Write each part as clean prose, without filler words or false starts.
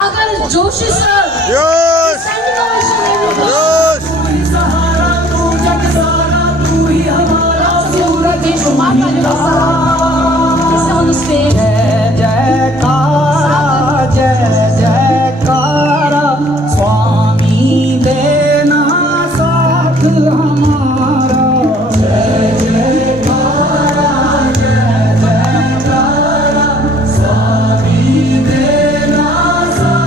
अगर Joshi sir Yes! Yes! on the stage. जय जयकारा जय जयकारा स्वामी देना साथ हमारा जय जयकारा जय जयकारा स्वामी देना साथ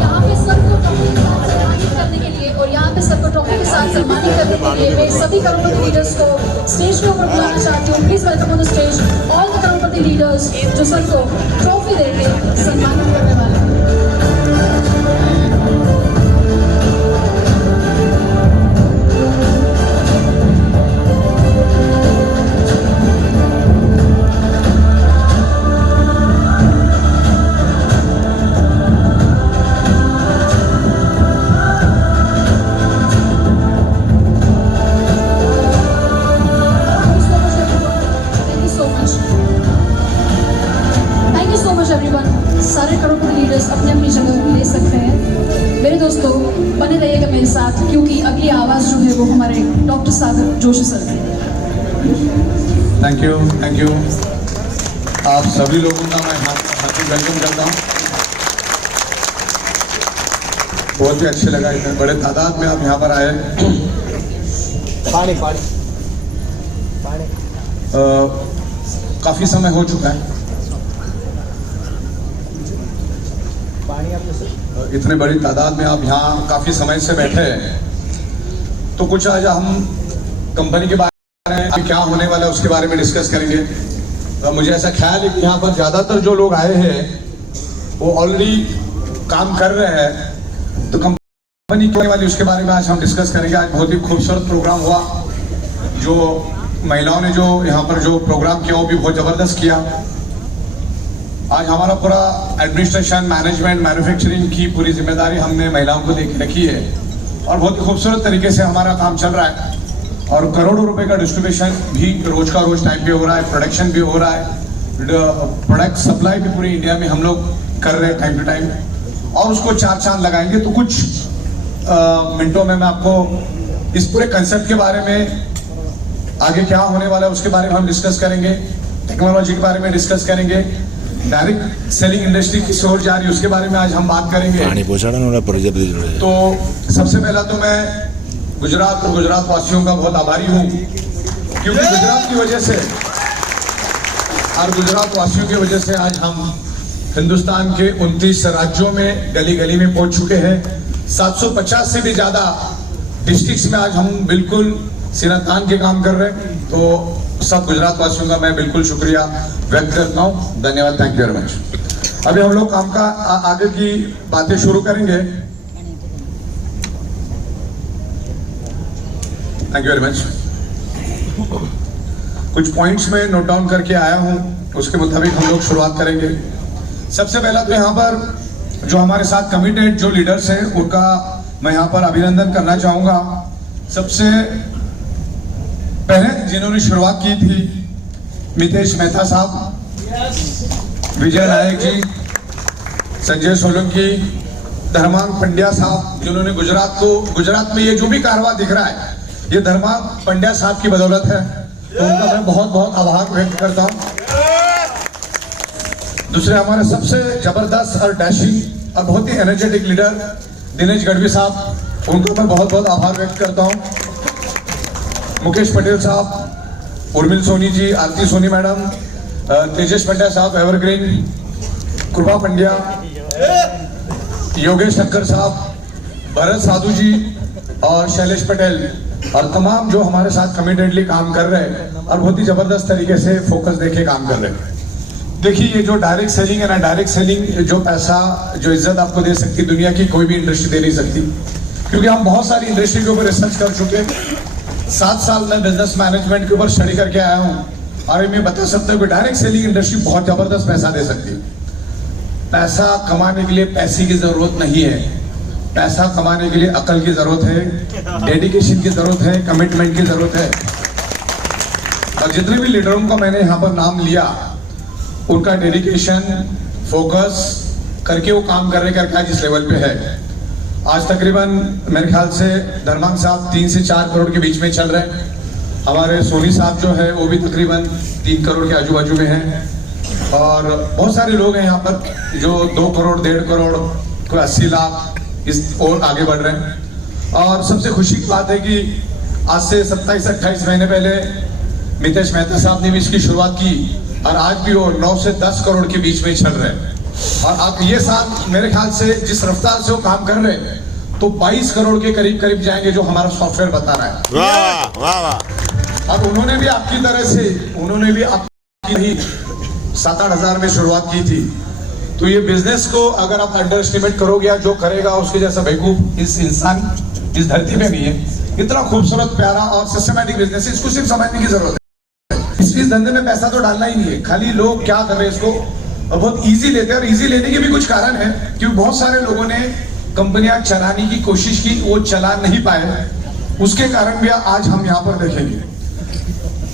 यहाँ पे सबको ट्रॉफी के साथ सम्मानित करने के लिए और यहाँ पे सबको ट्रॉफी के साथ सम्मानित करने के लिए मैं सभी करोड़पति लीडर्स को स्टेज के ऊपर बुलाना चाहती हूँ। Please welcome on the stage all the Crorepati leaders जो सर को ट्रॉफी देके सम्मानित करने वाले हैं। Thank you so much everyone. सारे करोड़पति लीडर्स अपनी अपनी जगह ले सकते हैं। मेरे दोस्तों बने रहिएगा मेरे साथ क्योंकि अगली आवाज़ जो है वो हमारे डॉक्टर सागर जोशी सर की है। थैंक यू आप सभी लोगों का मैं हार्दिक वेलकम करता हूँ। बहुत ही अच्छे लगा, इतने बड़े तादाद में आप यहाँ पर आए। काफ़ी समय हो चुका है, इतने बड़ी तादाद में आप यहाँ काफ़ी समय से बैठे हैं। तो कुछ आज हम कंपनी के बारे में, अभी क्या होने वाला है उसके बारे में डिस्कस करेंगे। मुझे ऐसा ख्याल है कि यहाँ पर ज़्यादातर जो लोग आए हैं वो ऑलरेडी काम कर रहे हैं, तो कंपनी होने वाली उसके बारे में आज हम डिस्कस करेंगे। आज बहुत ही खूबसूरत प्रोग्राम हुआ, जो महिलाओं ने जो यहाँ पर जो प्रोग्राम किया वो भी बहुत ज़बरदस्त किया। आज हमारा पूरा एडमिनिस्ट्रेशन, मैनेजमेंट, मैन्युफैक्चरिंग की पूरी जिम्मेदारी हमने महिलाओं को दे के रखी है और बहुत ही खूबसूरत तरीके से हमारा काम चल रहा है। और करोड़ों रुपए का डिस्ट्रीब्यूशन भी रोज का रोज टाइम पे हो रहा है, प्रोडक्शन भी हो रहा है, प्रोडक्ट सप्लाई भी पूरी इंडिया में हम लोग कर रहे हैं टाइम टू टाइम, और उसको चार चांद लगाएंगे। तो कुछ मिनटों में मैं आपको इस पूरे कंसेप्ट के बारे में, आगे क्या होने वाला है उसके बारे में हम डिस्कस करेंगे, टेक्नोलॉजी के बारे में डिस्कस करेंगे, डायरेक्ट सेलिंग इंडस्ट्री किस ओर जा रही है उसके बारे में आज हम बात करेंगे। तो सबसे पहला तो मैं गुजरात और गुजरात वासियों का बहुत आभारी हूँ, क्योंकि गुजरात की वजह से और गुजरात वासियों की वजह से आज हम हिंदुस्तान के 29 राज्यों में गली गली में पहुंच चुके हैं। 750 से भी ज्यादा डिस्ट्रिक्ट्स में आज हम बिल्कुल सीना तान के काम कर रहे हैं। तो सब गुजरात वासियों का मैं बिल्कुल शुक्रिया व्यक्त करता हूँ, धन्यवाद, थैंक यू वेरी मच। अभी हम लोग काम का आगे की बातें शुरू करेंगे। Thank you very much. कुछ पॉइंट्स में नोट डाउन करके आया हूँ, उसके मुताबिक हम लोग शुरुआत करेंगे। सबसे पहला तो यहाँ पर जो हमारे साथ कमिटेड जो लीडर्स हैं उनका मैं यहाँ पर अभिनंदन करना चाहूँगा। सबसे पहले जिन्होंने शुरुआत की थी, मितेश मेहता साहब, विजय नायक जी, संजय सोलंकी, धर्मांग पंड्या साहब, जिन्होंने गुजरात में ये जो भी कारवा दिख रहा है ये धर्मांग पंड्या साहब की बदौलत है, तो उनका मैं बहुत बहुत आभार व्यक्त करता हूँ। दूसरे हमारे सबसे जबरदस्त और डैशिंग और बहुत ही एनर्जेटिक लीडर दिनेश गढ़वी साहब, उनको मैं बहुत बहुत आभार व्यक्त करता हूँ। मुकेश पटेल साहब, उर्मिल सोनी जी, आरती सोनी मैडम, तेजेश पंड्या साहब एवरग्रीन, कृपा पंड्या, योगेश शंकर साहब, भरत साधु जी और शैलेश पटेल, और तमाम जो हमारे साथ कमिटेडली काम कर रहे हैं और बहुत ही जबरदस्त तरीके से फोकस देके काम कर रहे हैं। देखिए, ये जो डायरेक्ट सेलिंग है ना, डायरेक्ट सेलिंग जो पैसा, जो इज्जत आपको दे सकती दुनिया की कोई भी इंडस्ट्री दे नहीं सकती, क्योंकि हम बहुत सारी इंडस्ट्री के ऊपर रिसर्च कर चुके हैं। 7 साल में बिजनेस मैनेजमेंट के ऊपर स्टडी करके आया हूँ और मैं बता सकता हूँ कि डायरेक्ट सेलिंग इंडस्ट्री बहुत जबरदस्त पैसा दे सकती है। पैसा कमाने के लिए पैसे की जरूरत नहीं है, पैसा कमाने के लिए अकल की जरूरत है, डेडिकेशन की जरूरत है, कमिटमेंट की जरूरत है। और जितने भी लीडरों का मैंने यहाँ पर नाम लिया, उनका डेडिकेशन, फोकस करके वो काम कर रहे जिस लेवल पे है। आज तकरीबन मेरे ख्याल से धर्मांग साहब 3 से 4 करोड़ के बीच में चल रहे हैं। हमारे सोनी साहब जो है वो भी तकरीबन 3 करोड़ के आजू बाजू में हैं। और बहुत सारे लोग हैं यहाँ पर जो 2 करोड़, 1.5 करोड़, कोई 80 लाख इस और आगे बढ़ रहे हैं। और सबसे खुशी की बात है कि आज से 27-28 महीने पहले मितेश मेहता साहब ने भी इसकी शुरुआत की और आज भी वो 9 से 10 करोड़ के बीच में चल रहे हैं। और आप ये साल मेरे ख्याल से जिस रफ्तार से वो काम कर रहे हैं तो 22 करोड़ के करीब जाएंगे, जो हमारा सॉफ्टवेयर बता रहा है। वाह वाह वाह। और उन्होंने भी आपकी तरह से, उन्होंने भी आपकी ही 7-8 हजार में शुरुआत की थी। तो ये बिजनेस को अगर आप अंडर एस्टिमेट करोगे या जो करेगा उसके जैसा बेवकूफ इस इंसान इस धरती में नहीं है। इतना खूबसूरत, प्यारा और सिस्टमैटिक बिजनेस है, इसको सिर्फ समझने की जरूरत है। इस धंधे में पैसा तो डालना ही नहीं है, खाली लोग क्या कर रहे हैं इसको बहुत इजी लेते हैं। और इजी लेने के भी कुछ कारण है, क्योंकि बहुत सारे लोगों ने कंपनियां चलाने की कोशिश की, वो चला नहीं पाए। उसके कारण भी आज हम यहाँ पर देखेंगे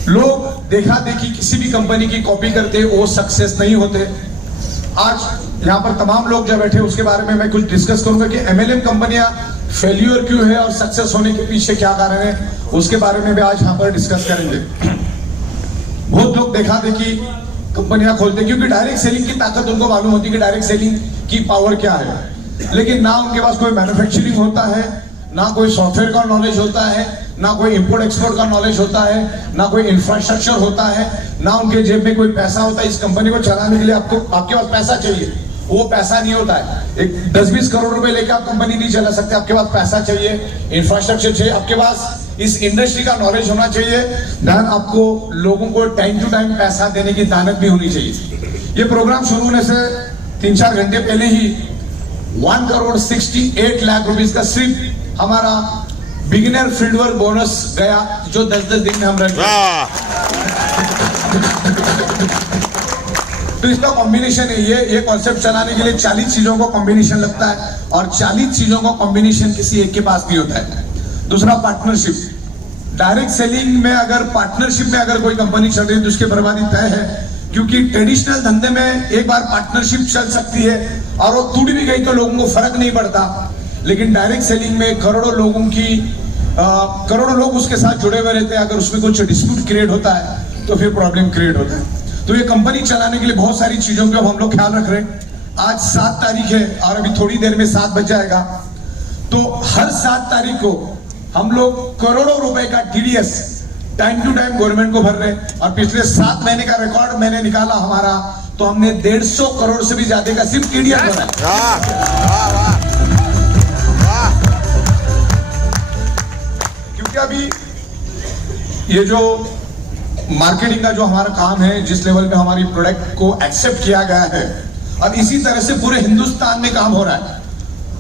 लोग देखा देखी किसी भी कंपनी की कॉपी करते, वो सक्सेस नहीं होते। आज यहाँ पर तमाम लोग जो बैठे उसके बारे में मैं कुछ डिस्कस करूंगा कि एमएलएम कंपनियां फेल्यूर क्यों है और सक्सेस होने के पीछे क्या कारण है, उसके बारे में भी आज यहाँ पर डिस्कस करेंगे। बहुत लोग देखा देखी कंपनियां खोलते, क्योंकि डायरेक्ट सेलिंग की ताकत उनको मालूम होती है कि डायरेक्ट सेलिंग की पावर क्या है, लेकिन ना उनके पास कोई मैन्युफैक्चरिंग होता है, ना कोई सॉफ्टवेयर का नॉलेज होता है, ना कोई इंपोर्ट एक्सपोर्ट का नॉलेज होता है, ना कोई इंफ्रास्ट्रक्चर होता है, ना उनके जेब में कोई पैसा होता है। इस कंपनी को चलाने के लिए आपके पास पैसा चाहिए, वो पैसा नहीं होता है। एक 10-20 करोड़ रुपए लेकर आप कंपनी नहीं चला सकते, आपके पास पैसा चाहिए, इंफ्रास्ट्रक्चर चाहिए, आपके पास इस इंडस्ट्री का नॉलेज होना चाहिए, धन आपको लोगों को टाइम टू टाइम पैसा देने की दानत भी होनी चाहिए। ये प्रोग्राम शुरू होने से 3-4 घंटे पहले ही 1,68 लाख रुपीस का सिर्फ हमारा बिगिनर फील्ड वर्क बोनस गया, जो 10-10 दिन में हम रख तो इसका कॉम्बिनेशन है। ये कॉन्सेप्ट चलाने के लिए 40 चीजों को कॉम्बिनेशन लगता है और 40 चीजों का कॉम्बिनेशन किसी एक के पास नहीं होता है। दूसरा, पार्टनरशिप। डायरेक्ट सेलिंग में अगर पार्टनरशिप में अगर कोई कंपनी चल रही है तो उसकी बर्बादी तय है, क्योंकि ट्रेडिशनल धंधे में एक बार पार्टनरशिप चल सकती है और वो टूट भी गई तो लोगों को फर्क नहीं पड़ता, लेकिन डायरेक्ट सेलिंग में करोड़ों लोग उसके साथ जुड़े हुए रहते हैं। अगर उसमें कुछ डिस्प्यूट क्रिएट होता है तो फिर प्रॉब्लम क्रिएट होता है। तो ये कंपनी चलाने के लिए बहुत सारी चीजों को हम लोग ख्याल रख रहे हैं। आज 7 तारीख है और अभी थोड़ी देर में 7 बज जाएगा, तो हर 7 तारीख को हम लोग करोड़ों रुपए का TDS time to time government को भर रहे हैं। और पिछले 7 महीने का रिकॉर्ड मैंने निकाला हमारा, तो हमने 150 करोड़ से भी ज्यादा का सिर्फ टीडीएस भरा है। क्योंकि अभी ये जो मार्केटिंग का जो हमारा काम है, जिस लेवल पे हमारी प्रोडक्ट को एक्सेप्ट किया गया है, अब इसी तरह से पूरे हिंदुस्तान में काम हो रहा है।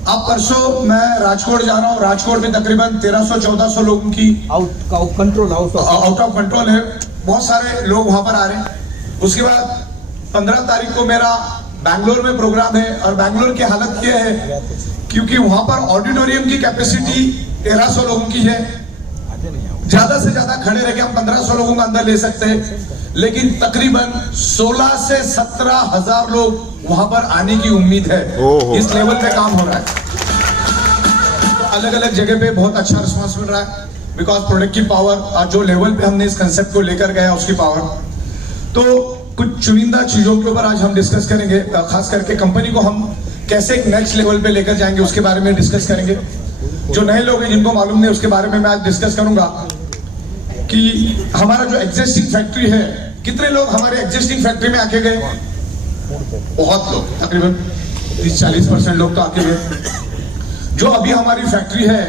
अब परसों मैं राजकोट जा रहा हूँ, राजकोट में तकरीबन 1300-1400 लोगों की आउट ऑफ कंट्रोल है, बहुत सारे लोग वहां पर आ रहे हैं। उसके बाद 15 तारीख को मेरा बैंगलोर में प्रोग्राम है और बैंगलोर की हालत यह है क्योंकि वहां पर ऑडिटोरियम की कैपेसिटी 1300 लोगों की है। ज्यादा से ज्यादा खड़े रह के हम 1500 लोगों को अंदर ले सकते हैं, लेकिन तकरीबन 16 से 17 हजार लोग वहां पर आने की उम्मीद है। इस लेवल पे काम हो रहा है। तो अलग अलग जगह पे बहुत अच्छा रिस्पांस मिल रहा है, बिकॉज प्रोडक्ट की पावर और जो लेवल पे हमने इस कंसेप्ट को लेकर गया उसकी पावर। तो कुछ चुनिंदा चीजों के ऊपर आज हम डिस्कस करेंगे, खास करके कंपनी को हम कैसे एक नेक्स्ट लेवल पे लेकर जाएंगे उसके बारे में डिस्कस करेंगे। जो नए लोग हैं जिनको मालूम नहीं उसके बारे में मैं आज डिस्कस करूंगा कि हमारा जो एग्जिस्टिंग फैक्ट्री है, कितने लोग हमारे एग्जिस्टिंग फैक्ट्री में आके गए? बहुत लोग, तकरीबन 30-40% लोग तो आके गए। जो अभी हमारी फैक्ट्री है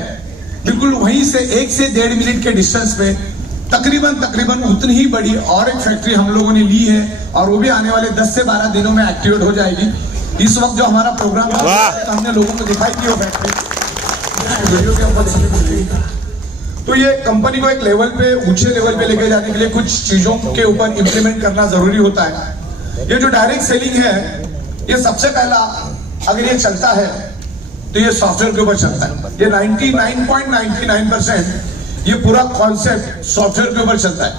बिल्कुल वहीं से 1 से 1.5 मिनट के डिस्टेंस पे तकरीबन उतनी ही बड़ी और एक फैक्ट्री हम लोगों ने ली है और वो भी आने वाले 10 से 12 दिनों में एक्टिवेट हो जाएगी। इस वक्त जो हमारा प्रोग्राम है हमने लोगों को दिखाई दी वो फैक्ट्री वीडियो के ऊपर। तो ये कंपनी को एक लेवल पे, ऊंचे लेवल पे लेके जाने के लिए कुछ चीजों के ऊपर इंप्लीमेंट करना जरूरी होता है। ये जो डायरेक्ट सेलिंग है, ये सबसे पहला अगर ये चलता है तो ये सॉफ्टवेयर के ऊपर चलता है। ये 99.99% ये पूरा कॉन्सेप्ट सॉफ्टवेयर के ऊपर चलता है।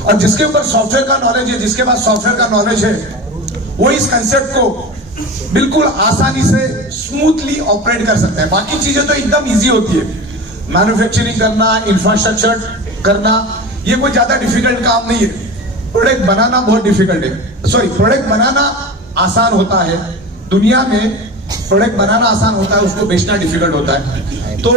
और जिसके ऊपर सॉफ्टवेयर का नॉलेज है, जिसके पास सॉफ्टवेयर का नॉलेज है, वो इस कंसेप्ट को बिल्कुल आसानी से स्मूथली ऑपरेट कर सकता है। बाकी चीजें तो एकदम इजी होती है, मैन्युफैक्चरिंग करना, इंफ्रास्ट्रक्चर करना, ये कोई ज्यादा डिफिकल्ट काम नहीं है। प्रोडक्ट बनाना बहुत डिफिकल्ट है, सॉरी, प्रोडक्ट बनाना आसान होता है। दुनिया में प्रोडक्ट बनाना आसान होता है, उसको बेचना डिफिकल्ट होता है। तो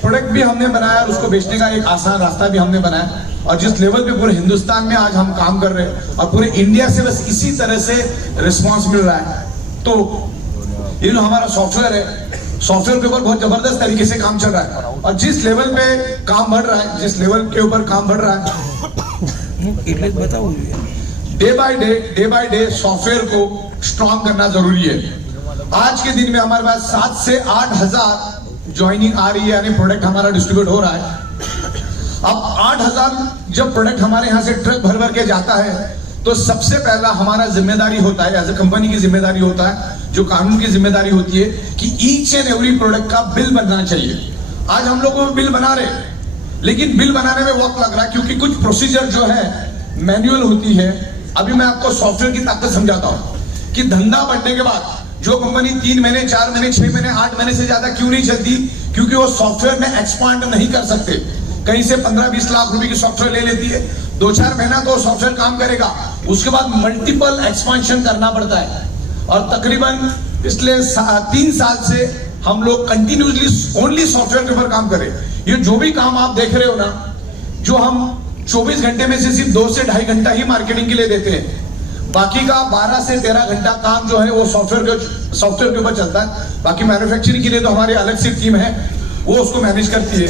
प्रोडक्ट भी हमने बनाया, उसको बेचने का एक आसान रास्ता भी हमने बनाया। और जिस लेवल पे पूरे हिंदुस्तान में आज हम काम कर रहे हैं और पूरे इंडिया से बस इसी तरह से रिस्पॉन्स मिल रहा है। तो ये जो हमारा सॉफ्टवेयर है, सॉफ्टवेयर के ऊपर बहुत जबरदस्त तरीके से काम चल रहा है। और जिस लेवल पे काम बढ़ रहा है, जिस लेवल के ऊपर काम बढ़ रहा है, डे बाय डे सॉफ्टवेयर को स्ट्रॉन्ग करना जरूरी है। आज के दिन में हमारे पास 7 से 8 हजार ज्वाइनिंग आ रही है, यानी प्रोडक्ट हमारा डिस्ट्रीब्यूट हो रहा है। अब 8000 जब प्रोडक्ट हमारे यहाँ से ट्रक भर भर के जाता है, तो सबसे पहला हमारा जिम्मेदारी होता है, एज ए कंपनी की जिम्मेदारी होता है, जो कानून की जिम्मेदारी होती है कि ईच एंड एवरी प्रोडक्ट का बिल बनना चाहिए। आज हम लोग बिल बना रहे, लेकिन बिल बनाने में वक्त लग रहा है, क्योंकि कुछ प्रोसीजर जो है मैन्युअल होती है। अभी मैं आपको सॉफ्टवेयर की ताकत समझाता हूँ कि धंधा बढ़ने के बाद जो कंपनी 3 महीने, 4 महीने, 6 महीने, 8 महीने से ज्यादा क्यों नहीं चलती, क्योंकि वो सॉफ्टवेयर में एक्सपांड नहीं कर सकते। कहीं से 15-20 लाख रुपए की सॉफ्टवेयर ले लेती है, 2-4 महीना तो सॉफ्टवेयर काम करेगा, उसके बाद मल्टीपल एक्सपांशन करना पड़ता है। और तकरीबन पिछले 3 साल से हम लोग कंटिन्यूसली ओनली सॉफ्टवेयर के ऊपर काम करें। ये जो भी काम आप देख रहे हो ना, जो हम 24 घंटे में से सिर्फ 2 से 2.5 घंटा ही मार्केटिंग के लिए देते हैं, बाकी का 12 से 13 घंटा काम जो है वो सॉफ्टवेयर के ऊपर चलता है। बाकी मैन्युफैक्चरिंग के लिए तो हमारी अलग से टीम है, वो उसको मैनेज करती है।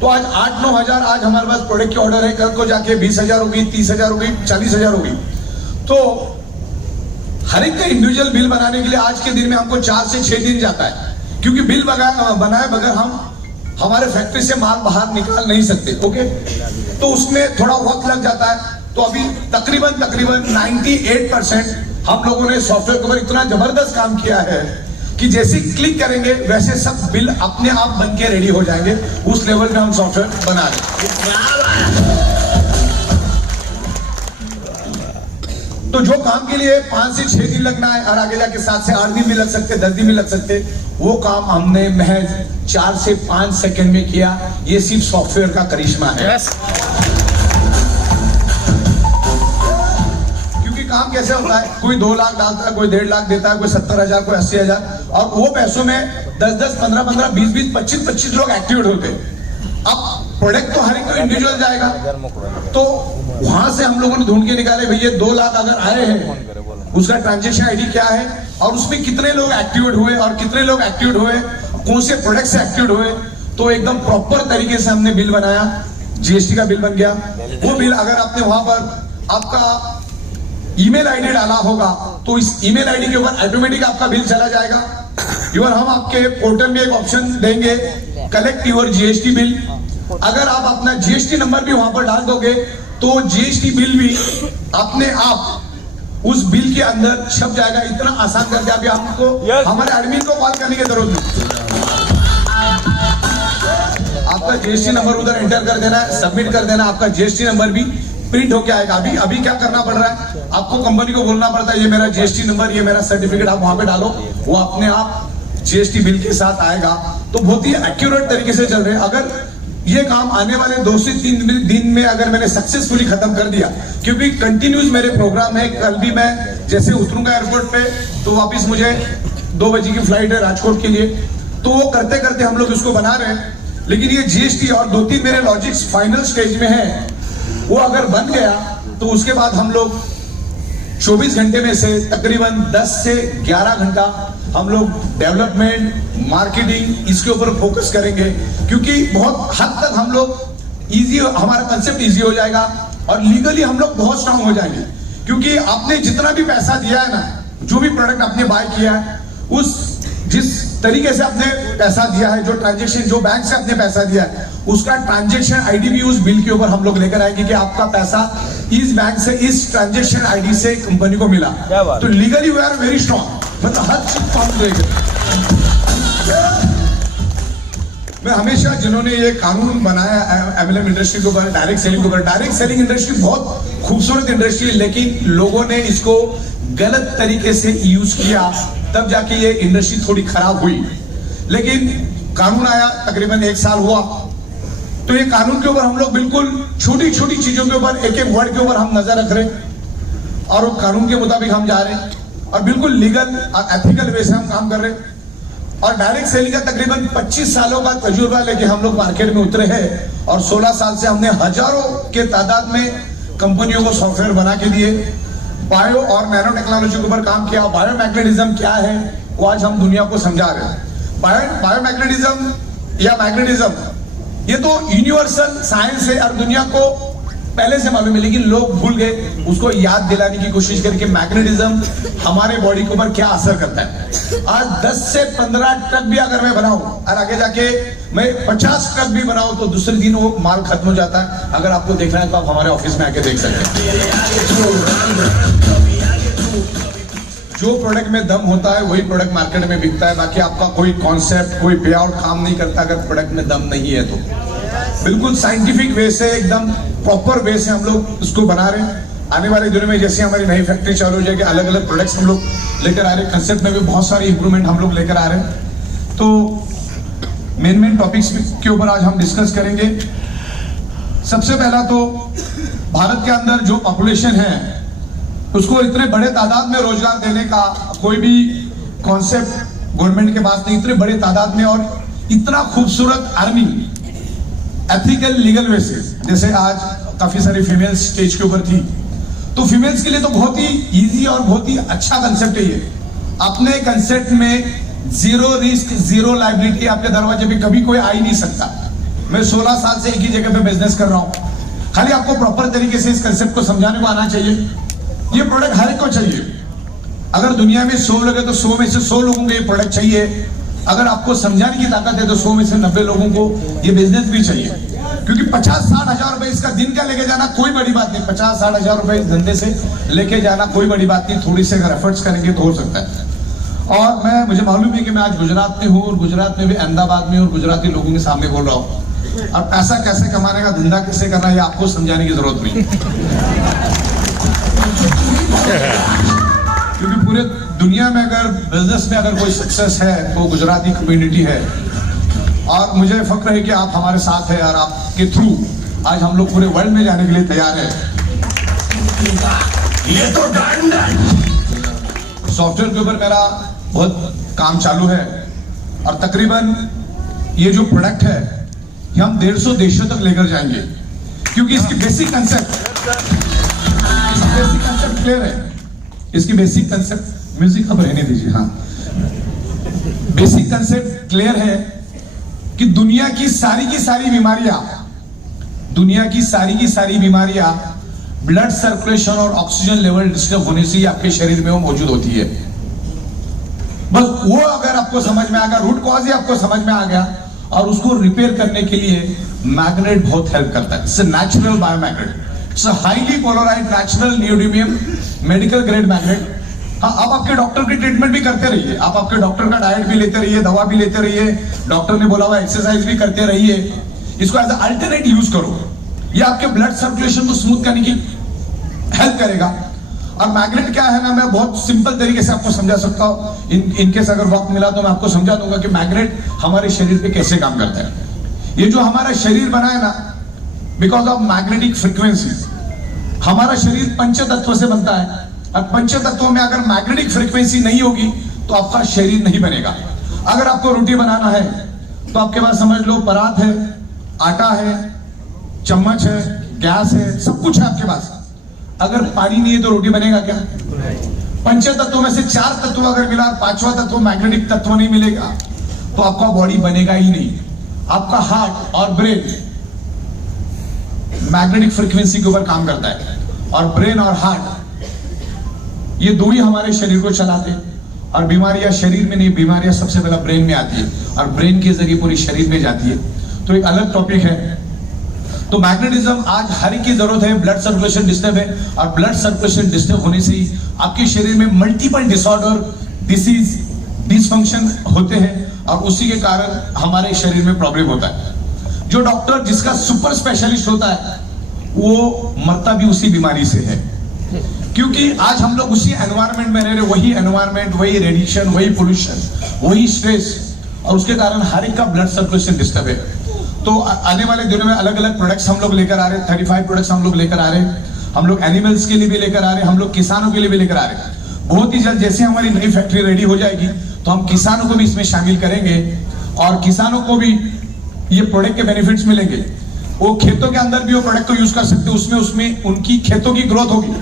तो आज 8-9 हजार आज हमारे पास प्रोडक्ट की ऑर्डर है, कल को जाके 20,000 होगी, 30,000 होगी, 40,000 होगी। तो हर एक का इंडिविजुअल बिल बनाने के लिए आज के दिन में हमको 4 से 6 दिन जाता है, क्योंकि बिल बनाए बगैर हम हमारे फैक्ट्री से माल बाहर निकाल नहीं सकते। ओके, तो उसमें थोड़ा वक्त लग जाता है। तो अभी तकरीबन 98% हम लोगों ने सॉफ्टवेयर के ऊपर इतना जबरदस्त काम किया है कि जैसे क्लिक करेंगे वैसे सब बिल अपने आप बन के रेडी हो जाएंगे। उस लेवल पे हम सॉफ्टवेयर बना रहे। तो जो काम के लिए 5 से 6 दिन लगना है और आगे जाके 7 से 8 दिन भी लग सकते, 10 दिन भी लग सकते, वो काम हमने महज 4 से 5 सेकंड में किया। ये सिर्फ सॉफ्टवेयर का करिश्मा है। काम कैसे होता है, कोई 2 लाख डालता है, कोई 1.5 लाख देता है, कोई 70,000, कोई 80,000, और वो पैसों में 10-10, 15-15, 20-20, 25-25 लोग एक्टिवेट होते हैं। अब प्रोडक्ट तो हर एक को इंडिविजुअल जाएगा, तो वहां से हम लोगों ने ढूंढ के निकाले, भैया 2 लाख अगर आए हैं, उसका ट्रांजेक्शन आईडी क्या है और उसमें कितने लोग एक्टिवेट हुए और कितने लोग एक्टिवेट हुए, कौन से प्रोडक्ट से एक्टिवेट हुए। तो एकदम प्रॉपर तरीके से हमने बिल बनाया, जीएसटी का बिल बन गया। वो बिल अगर आपने वहां पर आपका ईमेल आईडी डाला होगा, तो इस ईमेल आईडी के ऊपर ऑटोमेटिक आपका बिल चला जाएगा। इवन हम आपके पोर्टल में एक ऑप्शन देंगे, कलेक्ट योर जीएसटी बिल। अगर आप अपना जीएसटी नंबर भी वहां पर डाल दोगे, तो जीएसटी बिल भी अपने आप उस बिल के अंदर छप जाएगा। इतना आसान कर दिया। अभी आपको हमारे एडमिन को कॉल करने की जरूरत नहीं, आपका जीएसटी नंबर उधर एंटर कर देना है, सबमिट कर देना, आपका जीएसटी नंबर भी प्रिंट होके आएगा। अभी क्या करना पड़ रहा है, आपको कंपनी को बोलना पड़ता है, ये मेरा जीएसटी नंबर, ये मेरा सर्टिफिकेट, आप वहां पे डालो, वो अपने आप जीएसटी बिल के साथ आएगा। तो बहुत ही एक्यूरेट तरीके से चल रहे हैं। अगर ये काम आने वाले 2 से 3 दिन में अगर मैंने सक्सेसफुली खत्म कर दिया, क्योंकि कंटिन्यूस मेरे प्रोग्राम है, कल भी मैं जैसे उतरूंगा एयरपोर्ट पे तो वापिस मुझे 2 बजे की फ्लाइट है राजकोट के लिए, तो वो करते करते हम लोग इसको बना रहे हैं। लेकिन ये जीएसटी और 2-3 मेरे लॉजिक्स फाइनल स्टेज में है, वो अगर बन गया तो उसके बाद हम लोग 24 घंटे में से तकरीबन 10 से 11 घंटा हम लोग डेवलपमेंट, मार्केटिंग, इसके ऊपर फोकस करेंगे, क्योंकि बहुत हद तक हम लोग इजी, हमारा कंसेप्ट इजी हो जाएगा और लीगली हम लोग बहुत स्ट्रांग हो जाएंगे। क्योंकि आपने जितना भी पैसा दिया है ना, जो भी प्रोडक्ट आपने बाय किया है, उस जिस तरीके से आपने पैसा दिया है, जो ट्रांजेक्शन, जो बैंक से आपने पैसा दिया है, उसका ट्रांजेक्शन आईडी भी उस बिल के ऊपर हम लोग लेकर आएंगे कि आपका पैसा इस बैंक से, इस ट्रांजेक्शन आईडी से कंपनी को मिला। तो legally we are very strong, मतलब हर चीज को हम देखें। मैं हमेशा जिन्होंने ये कानून बनाया एमएलएम इंडस्ट्री के ऊपर, डायरेक्ट सेलिंग के ऊपर, डायरेक्ट सेलिंग इंडस्ट्री बहुत खूबसूरत इंडस्ट्री है, लेकिन लोगों ने इसको गलत तरीके से यूज किया, तब जाके ये इंडस्ट्री थोड़ी खराब हुई। लेकिन कानून आया तकरीबन 1 साल हुआ, तो ये कानून के ऊपर हम लोग बिल्कुल छोटी छोटी चीजों के ऊपर, एक एक वर्ड के ऊपर हम नजर रख रहे और वो कानून के मुताबिक हम जा रहे हैं और बिल्कुल लीगल और एथिकल वे से हम काम कर रहे हैं। और डायरेक्ट सेलिंग का तकरीबन 25 सालों का तजुर्बा लेके हम लोग मार्केट में उतरे हैं और 16 साल से हमने हजारों के तादाद में कंपनियों को सॉफ्टवेयर बना के दिए, बायो और नैनो टेक्नोलॉजी के ऊपर काम किया। बायोमैग्नेटिज्म क्या है वो आज हम दुनिया को समझा रहे हैं। बायोमैग्नेटिज्म या मैग्नेटिज्म ये तो यूनिवर्सल साइंस है और दुनिया को पहले से मालूम है, लेकिन लोग भूल गए उसको याद दिलाने की कोशिश करके मैग्नेटिज्म हमारे बॉडी के ऊपर क्या असर करता है। आज 10 से 15 ट्रक भी अगर मैं बनाऊं और आगे जाके मैं 50 ट्रक भी बनाऊं तो दूसरे दिन वो माल खत्म हो जाता है। अगर आपको देखना है तो आप हमारे ऑफिस में आके देख सकते हैं। जो प्रोडक्ट में दम होता है वही प्रोडक्ट मार्केट में बिकता है। बाकी आपका कोई कॉन्सेप्ट, कोई पे आउट काम नहीं करता अगर प्रोडक्ट में दम नहीं है तो। बिल्कुल साइंटिफिक वे से, एकदम प्रॉपर वे से हम लोग इसको बना रहे हैं। आने वाले दिनों में जैसे हमारी नई फैक्ट्री चालू हो जाएगी, अलग अलग प्रोडक्ट्स हम लोग लेकर आ रहे हैं, कंसेप्ट में भी बहुत सारी इंप्रूवमेंट हम लोग लेकर आ रहे हैं। तो मेन टॉपिक्स के ऊपर आज हम डिस्कस करेंगे। सबसे पहला तो भारत के अंदर जो पॉपुलेशन है उसको इतने बड़े तादाद में रोजगार देने का कोई भी कॉन्सेप्ट गवर्नमेंट के पास नहीं, इतने बड़े तादाद में और इतना खूबसूरत अर्निंग एथिकल लीगल वे से। जैसे आज काफी सारी फीमेल्स स्टेज के ऊपर थी, तो फीमेल्स के लिए तो बहुत ही इजी और बहुत ही अच्छा कंसेप्ट है ये। अपने कंसेप्ट में जीरो रिस्क, जीरो लायबिलिटी, आपके दरवाजे पे कभी कोई आ ही नहीं सकता। मैं 16 साल से एक ही जगह पे बिजनेस कर रहा हूं, खाली आपको प्रॉपर तरीके से इस कंसेप्ट को समझाने को आना चाहिए। ये प्रोडक्ट हर एक को चाहिए। अगर दुनिया में 100 लोग हैं तो 100 में से 100 लोगों को ये प्रोडक्ट चाहिए। अगर आपको समझाने की ताकत है तो 100 में से 90 लोगों को ये बिजनेस भी चाहिए। क्योंकि 50-60 हजार रुपए इसका दिन का लेके जाना कोई बड़ी बात नहीं। 50-60 हजार रुपए इस धंधे से लेके जाना कोई बड़ी बात नहीं। थोड़ी से अगर एफर्ट्स करेंगे तो हो सकता है। और मुझे मालूम है कि मैं आज गुजरात में हूँ और गुजरात में भी अहमदाबाद में और गुजराती लोगों के सामने बोल रहा हूँ। और पैसा कैसे कमाने का, धंधा कैसे करना है, आपको समझाने की जरूरत नहीं। क्योंकि पूरे दुनिया में अगर बिजनेस में अगर कोई सक्सेस है तो गुजराती कम्युनिटी है। और मुझे फक्र है कि आप हमारे साथ हैं और आपके थ्रू आज हम लोग पूरे वर्ल्ड में जाने के लिए तैयार हैं। ये तो सॉफ्टवेयर के ऊपर मेरा बहुत काम चालू है और तकरीबन ये जो प्रोडक्ट है ये हम 150 देशों तक लेकर जाएंगे। क्योंकि इसकी बेसिक कंसेप्ट क्लियर है। इसकी बेसिक कंसेप्ट, म्यूजिक अब रहने दीजिए। हाँ, बेसिक कंसेप्ट क्लियर है कि दुनिया की सारी बीमारियां ब्लड सर्कुलेशन और ऑक्सीजन लेवल डिस्टर्ब होने से आपके शरीर में वो मौजूद होती है। बस वो अगर आपको समझ में आ गया, रूट कॉज ही आपको समझ में आ गया और उसको रिपेयर करने के लिए मैग्नेट बहुत हेल्प करता है। It's a natural biomagnet, it's a highly polarised natural neodymium medical grade magnet. हाँ, आप आपके डॉक्टर की ट्रीटमेंट भी करते रहिए, आप आपके डॉक्टर का डाइट भी लेते रहिए, दवा भी लेते रहिए, डॉक्टर ने बोला हुआ एक्सरसाइज भी करते रहिए। इसको एज अल्टरनेट यूज करो, ये आपके ब्लड सर्कुलेशन को स्मूथ करने की हेल्प करेगा। और मैग्नेट क्या है ना, मैं बहुत सिंपल तरीके से आपको समझा सकता हूँ। इनकेस अगर वक्त मिला तो मैं आपको समझा दूंगा कि मैग्नेट हमारे शरीर पे कैसे काम करता है। ये जो हमारा शरीर बना है ना, बिकॉज ऑफ मैग्नेटिक फ्रीक्वेंसीज। हमारा शरीर पंच तत्व से बनता है और पंच तत्वों में अगर मैग्नेटिक फ्रीक्वेंसी नहीं होगी तो आपका शरीर नहीं बनेगा। अगर आपको रोटी बनाना है तो आपके पास समझ लो परात है, आटा है, चम्मच है, गैस है, सब कुछ है आपके पास। अगर पानी नहीं है तो रोटी बनेगा क्या? पंच तत्वों में से 4 तत्व अगर मिला, 5वां तत्व मैग्नेटिक तत्व नहीं मिलेगा तो आपका बॉडी बनेगा ही नहीं। आपका हार्ट और ब्रेन मैग्नेटिक फ्रीक्वेंसी के ऊपर काम करता है और ब्रेन और हार्ट ये दो ही हमारे शरीर को चलाते हैं। और बीमारियां शरीर में नहीं, बीमारियां सबसे पहले ब्रेन में आती है और ब्रेन के जरिए पूरी शरीर में जाती है, तो एक अलग टॉपिक है। तो मैग्नेटिज्म आज हर एक की जरूरत है। ब्लड सर्कुलेशन डिस्टर्ब है और ब्लड सर्कुलेशन डिस्टर्ब होने से ही आपके शरीर में मल्टीपल डिसऑर्डर, डिसीज, डिसफंक्शन होते हैं और उसी के कारण हमारे शरीर में प्रॉब्लम होता है। जो डॉक्टर जिसका सुपर स्पेशलिस्ट होता है वो मरता भी उसी बीमारी से है, क्योंकि आज हम लोग उसी एनवायरनमेंट में रह रहे, वही एनवायरनमेंट, वही रेडिएशन, वही पोल्यूशन, वही स्ट्रेस, और उसके कारण हर एक का ब्लड सर्कुलेशन डिस्टर्ब है। तो आने वाले दिनों में अलग अलग प्रोडक्ट्स हम लोग लेकर आ रहे हैं, 35 प्रोडक्ट्स हम लोग लेकर आ रहे हैं। हम लोग एनिमल्स के लिए भी लेकर आ रहे हैं, हम लोग किसानों के लिए भी लेकर आ रहे हैं। बहुत ही जल्द जैसे हमारी नई फैक्ट्री रेडी हो जाएगी तो हम किसानों को भी इसमें शामिल करेंगे और किसानों को भी ये प्रोडक्ट के बेनिफिट्स मिलेंगे। वो खेतों के अंदर भी वो प्रोडक्ट को यूज कर सकते हैं, उसमें उनकी खेतों की ग्रोथ होगी।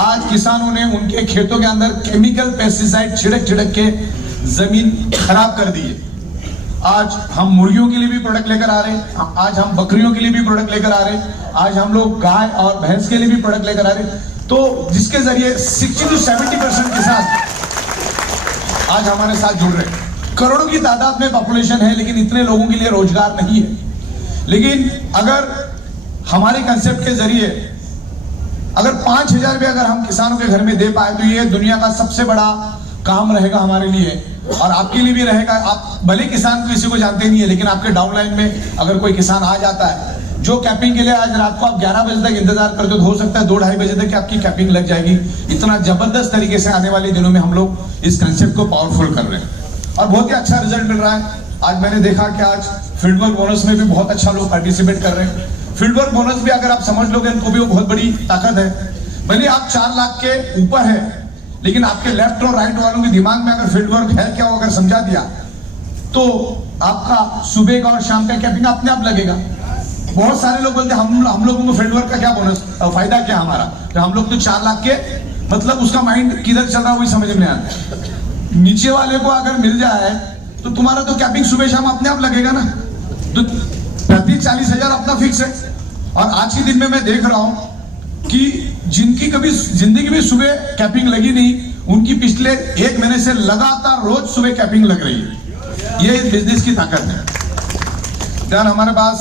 आज किसानों ने उनके खेतों के अंदर केमिकल पेस्टिसाइड छिड़क के जमीन खराब कर दी है। आज हम मुर्गियों के लिए भी प्रोडक्ट लेकर आ रहे हैं, आज हम बकरियों के लिए भी प्रोडक्ट लेकर आ रहे हैं, आज हम लोग गाय और भैंस के लिए भी प्रोडक्ट लेकर आ रहे हैं। तो जिसके जरिए 60 to 70% किसान आज हमारे साथ जुड़ रहे हैं। करोड़ों की तादाद में पॉपुलेशन है, लेकिन इतने लोगों के लिए रोजगार नहीं है। लेकिन अगर हमारे कंसेप्ट के जरिए अगर 5,000 भी अगर हम किसानों के घर में दे पाए तो ये दुनिया का सबसे बड़ा काम रहेगा हमारे लिए और आपके लिए भी रहेगा। आप भले किसान किसी को जानते नहीं है, लेकिन आपके डाउनलाइन में अगर कोई किसान आ जाता है जो कैपिंग के लिए आज रात को आप 11 बजे तक इंतजार करते हो, तो हो सकता है 2-2:30 बजे तक आपकी कैपिंग लग जाएगी। इतना जबरदस्त तरीके से आने वाले दिनों में हम लोग इस कंसेप्ट को पावरफुल कर रहे हैं और बहुत ही अच्छा रिजल्ट मिल रहा है। आज मैंने देखा कि आज फील्ड वर्क बोनस में भी बहुत अच्छा लोग पार्टिसिपेट कर रहे हैं। फील्ड वर्क बोनस भी अगर आप समझ लोगे तो भी वो बहुत बड़ी ताकत है। भले आप 4 लाख के ऊपर है, लेकिन आपके लेफ्ट और राइट वालों के दिमाग में अगर फील्ड वर्क है क्या वो अगर समझा दिया तो आपका सुबह का और शाम का कैपिंग अपने आप लगेगा। बहुत सारे लोग बोलते हैं हम लोगों को फील्ड वर्क का क्या बोनस, फायदा क्या हमारा, तो हम लोग तो 4 लाख के, मतलब उसका माइंड किधर चल रहा है वही समझ में आता। नीचे वाले को अगर मिल जाए तो तुम्हारा तो कैपिंग सुबह शाम अपने आप लगेगा ना, तो प्रति 40,000 अपना फिक्स है। और आज के दिन में मैं देख रहा हूं कि जिनकी कभी जिंदगी में सुबह कैपिंग लगी नहीं, उनकी पिछले 1 महीने से लगातार रोज सुबह कैपिंग लग रही है। ये बिजनेस की ताकत है। ध्यान, हमारे पास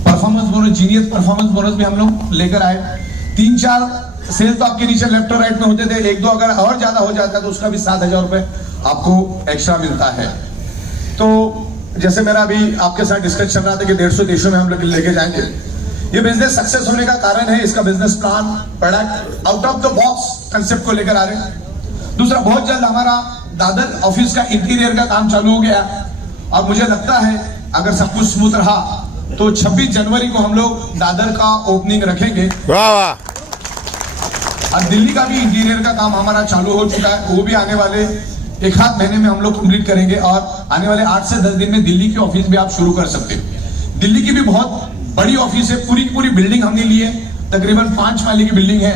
performance bonus, genius performance bonus भी हम लोग लेकर आए। 3-4 सेल तो आपके नीचे लेफ्ट और राइट में होते थे, 1-2 अगर और ज्यादा हो जाता है तो उसका भी 7,000 रुपए आपको एक्स्ट्रा मिलता है। तो जैसे मेरा अभी आपके साथ डिस्कस चल रहा था कि 150 देशों में हम लोग लेके जाएंगे। ये बिजनेस सक्सेस होने का कारण है इसका business plan, product, out of the box concept को लेकर आ रहे हैं। दूसरा, बहुत जल्द हमारा दादर ऑफिस का इंटीरियर का काम चालू हो गया और मुझे लगता है अगर सब कुछ स्मूथ रहा तो 26 जनवरी को हम लोग दादर का ओपनिंग रखेंगे। वाह वाह। और दिल्ली का भी इंटीरियर का काम हमारा चालू हो चुका है, वो भी आने वाले 1-8 महीने में हम लोग कंप्लीट करेंगे और आने वाले 8 से 10 दिन में दिल्ली की ऑफिस भी आप शुरू कर सकते हैं। दिल्ली की भी बहुत बड़ी ऑफिस है, पूरी बिल्डिंग हमने ली है, तकरीबन 5 माले की बिल्डिंग है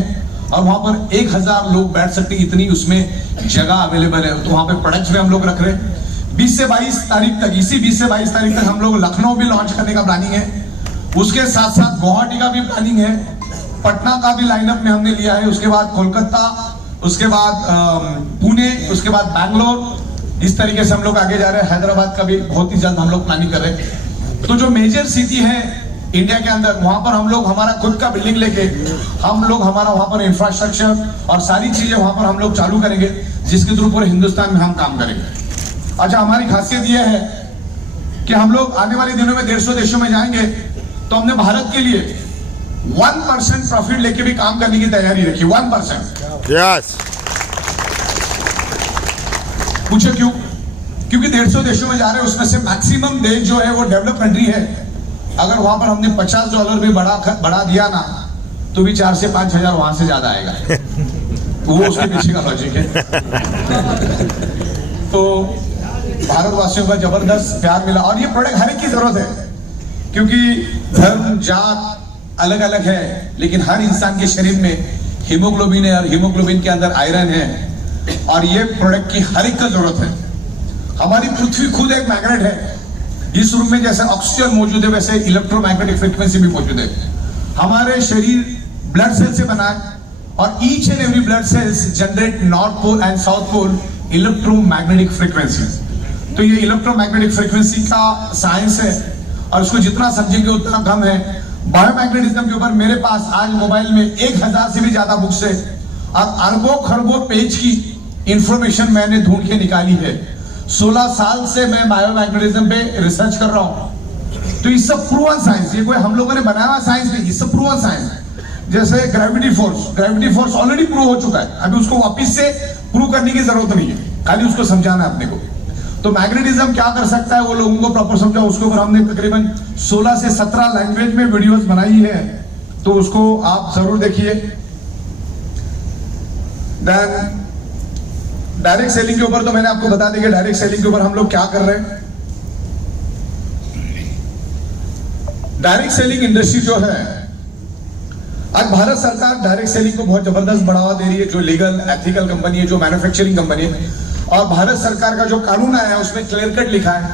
और वहां पर 1000 लोग बैठ सकते हैं, इतनी उसमें जगह अवेलेबल है। तो वहां पे प्रोडक्ट्स भी हम लोग रख रहे हैं। 20 से 22 तारीख तक, इसी 20 से 22 तारीख तक हम लोग लखनऊ भी लॉन्च करने का प्लानिंग है। उसके साथ साथ गुवाहाटी का भी प्लानिंग है, पटना का भी लाइनअप में हमने लिया है, उसके बाद कोलकाता, उसके बाद पुणे, उसके बाद बैंगलोर, इस तरीके से हम लोग आगे जा रहे हैं। हैदराबाद का भी बहुत ही जल्द हम लोग प्लानिंग कर रहे हैं। तो जो मेजर सिटी है इंडिया के अंदर, वहां पर हम लोग हमारा खुद का बिल्डिंग लेके हम लोग हमारा वहां पर इंफ्रास्ट्रक्चर और सारी चीजें वहां पर हम लोग चालू करेंगे, जिसके थ्रू पूरे हिंदुस्तान में हम काम करेंगे। अच्छा, हमारी खासियत यह है कि हम लोग आने वाले दिनों में 150 देशों में जाएंगे, तो हमने भारत के लिए 1% प्रॉफिट लेके भी काम करने की तैयारी रखी। 1%। यस। पूछो क्यों? क्योंकि 150 देशों में जा रहे हैं, उसमें से मैक्सिमम देश जो है वो डेवलप कंट्री है। अगर वहां पर हमने $50 भी बढ़ा दिया ना, तो भी 4 से 5 हजार वहां से ज्यादा आएगा। वो उसके पीछे का लॉजिक है। तो भारतवासियों का जबरदस्त प्यार मिला और ये प्रोडक्ट हर एक की जरूरत है, क्योंकि धर्म जात अलग अलग है, लेकिन हर इंसान के शरीर में हीमोग्लोबिन है और हीमोग्लोबिन के अंदर आयरन है और ये प्रोडक्ट की हर एक का जरूरत है। हमारी पृथ्वी खुद एक मैग्नेट है। इस रूम में जैसे ऑक्सीजन मौजूद है, वैसे इलेक्ट्रोमैग्नेटिक फ्रीक्वेंसी भी मौजूद है। हमारे शरीर ब्लड सेल से बना है और each and every blood cells generate north pole and south pole electromagnetic frequency. तो ये इलेक्ट्रोमैग्नेटिक फ्रीक्वेंसी का साइंस है और उसको जितना समझेंगे उतना कम है। बायोमैग्नेटिज्म के ऊपर मेरे पास आज मोबाइल में 1000 से भी ज्यादा बुक्स है और अरबों खरबों पेज की इंफॉर्मेशन मैंने ढूंढ के निकाली है। 16 साल से मैं बायोमैग्नेटिज्म पे रिसर्च कर रहा हूं। तो ये सब प्रूवन साइंस, ये कोई हम लोगों ने बनाया हुआ साइंस नहीं, ये सब प्रूवन साइंस है। जैसे ग्रेविटी फोर्स ऑलरेडी प्रूव हो चुका है, अभी उसको वापस से प्रूव करने की जरूरत नहीं है, खाली उसको समझाना है अपने को। तो मैग्नेटिज्म क्या कर सकता है वो लोगों को प्रॉपर समझा, उसके ऊपर हमने तकरीबन 16 से 17 लैंग्वेज में वीडियोस बनाई है, तो उसको आप जरूर देखिए। देन डायरेक्ट सेलिंग के ऊपर तो मैंने आपको बता दिया, डायरेक्ट सेलिंग के ऊपर हम लोग क्या कर रहे हैं। डायरेक्ट सेलिंग इंडस्ट्री जो है, आज भारत सरकार डायरेक्ट सेलिंग को बहुत जबरदस्त बढ़ावा दे रही है। जो लीगल एथिकल कंपनी है, जो मैन्युफैक्चरिंग कंपनी है, और भारत सरकार का जो कानून आया है उसमें क्लियर कट लिखा है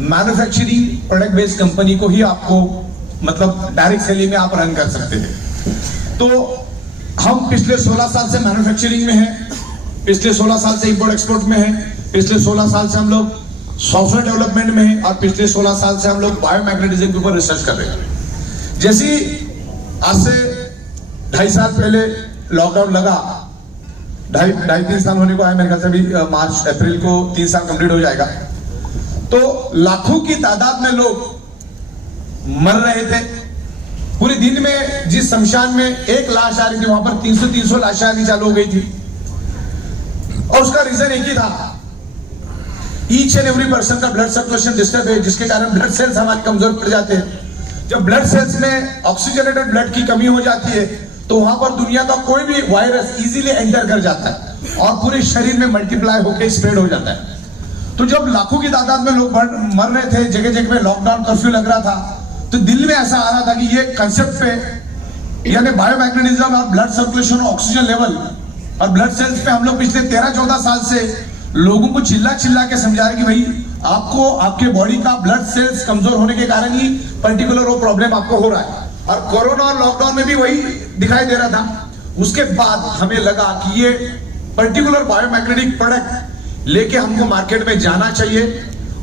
मैन्युफैक्चरिंग प्रोडक्ट बेस्ड कंपनी को ही आपको मतलब डायरेक्ट सेलिंग में आप रन कर सकते हैं। तो हम पिछले 16 साल से मैन्युफैक्चरिंग में हैं, पिछले 16 साल से इंपोर्ट एक्सपोर्ट में हैं, पिछले 16 साल से हम लोग सॉफ्टवेयर डेवलपमेंट में हैं और पिछले 16 साल से हम लोग बायोमैग्नेटिज्म के ऊपर रिसर्च कर रहे हैं। जैसे आज से 2.5 साल पहले लॉकडाउन लगा, 2.5-3 साल होने को आया मेरे ख्याल से, अभी मार्च अप्रैल को 3 साल कंप्लीट हो जाएगा। तो लाखों की तादाद में लोग मर रहे थे। पूरे दिन में जिस शमशान में 1 लाश आ रही थी, वहां पर 300 लाशें आनी चालू हो गई थी। और उसका रीजन एक ही था, ईच एंड एवरी पर्सन का ब्लड सर्कुलेशन डिस्टर्ब है, जिसके कारण ब्लड सेल्स हमारे कमजोर पड़ जाते हैं। जब ब्लड सेल्स में ऑक्सीजनेटेड ब्लड की कमी हो जाती है तो वहां पर दुनिया का कोई भी वायरस इजीली एंटर कर जाता है और पूरे शरीर में मल्टीप्लाई होकर स्प्रेड हो जाता है। तो जब लाखों की तादाद में लोग मर रहे थे, जगह जगह पे लॉकडाउन कर्फ्यू लग रहा था, तो दिल में ऐसा आ रहा था कि ये कंसेप्ट पे यानी बायोमैग्नेटिज्म और ब्लड सर्कुलेशन, ऑक्सीजन लेवल और ब्लड सेल्स पे हम लोग पिछले 13-14 साल से लोगों को चिल्ला चिल्ला के समझा रहे कि भाई आपको आपके बॉडी का ब्लड सेल्स कमजोर होने के कारण ही पर्टिकुलर वो प्रॉब्लम आपको हो रहा है। और कोरोना और लॉकडाउन में भी वही दिखाई दे रहा था। उसके बाद हमें लगा कि ये पर्टिकुलर बायोमैग्नेटिक प्रोडक्ट लेके हमको मार्केट में जाना चाहिए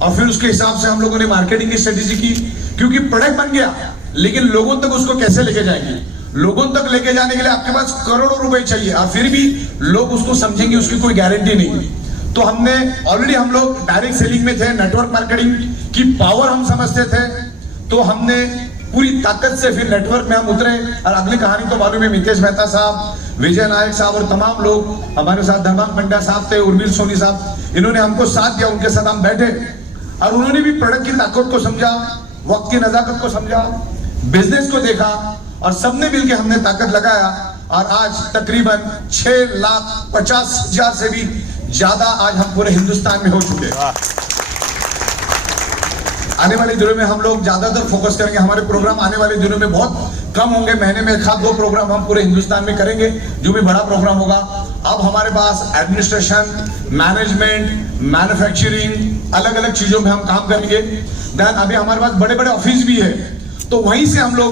और फिर उसके हिसाब से हम लोगों ने मार्केटिंग की स्ट्रेटेजी की, क्योंकि प्रोडक्ट बन गया लेकिन लोगों तक उसको कैसे लेके जाएंगे। लोगों तक लेके जाने के लिए आपके पास करोड़ों रुपए चाहिए और फिर भी लोग उसको समझेंगे उसकी कोई गारंटी नहीं। तो हमने ऑलरेडी हम लोग डायरेक्ट सेलिंग में थे, नेटवर्क मार्केटिंग की पावर हम समझते थे, तो हमने पूरी ताकत से फिर नेटवर्क में हम उतरे। और अगली कहानी तो मालूम है, मितेश मेहता साहब, विजय नायक साहब और तमाम लोग हमारे साथ, धर्मांक पंड्या साहब थे, उर्मिल सोनी साहब, इन्होंने हमको साथ दिया। उनके साथ हम बैठे और उन्होंने भी प्रोडक्ट की ताकत को समझा, वक्त की नजाकत को समझा, बिजनेस को देखा और सबने मिलकर हमने ताकत लगाया और आज तकरीबन 6,50,000 से भी ज्यादा आज हम पूरे हिंदुस्तान में हो चुके हैं। आने वाले दिनों में हम लोग ज्यादातर फोकस करेंगे, हमारे प्रोग्राम आने वाले दिनों में बहुत कम होंगे, महीने में 1-2 प्रोग्राम हम पूरे हिंदुस्तान में करेंगे, जो भी बड़ा प्रोग्राम होगा। अब हमारे पास एडमिनिस्ट्रेशन, मैनेजमेंट, मैन्युफैक्चरिंग, अलग अलग चीजों में हम काम करेंगे। देन अभी हमारे पास बड़े बड़े ऑफिस भी है, तो वहीं से हम लोग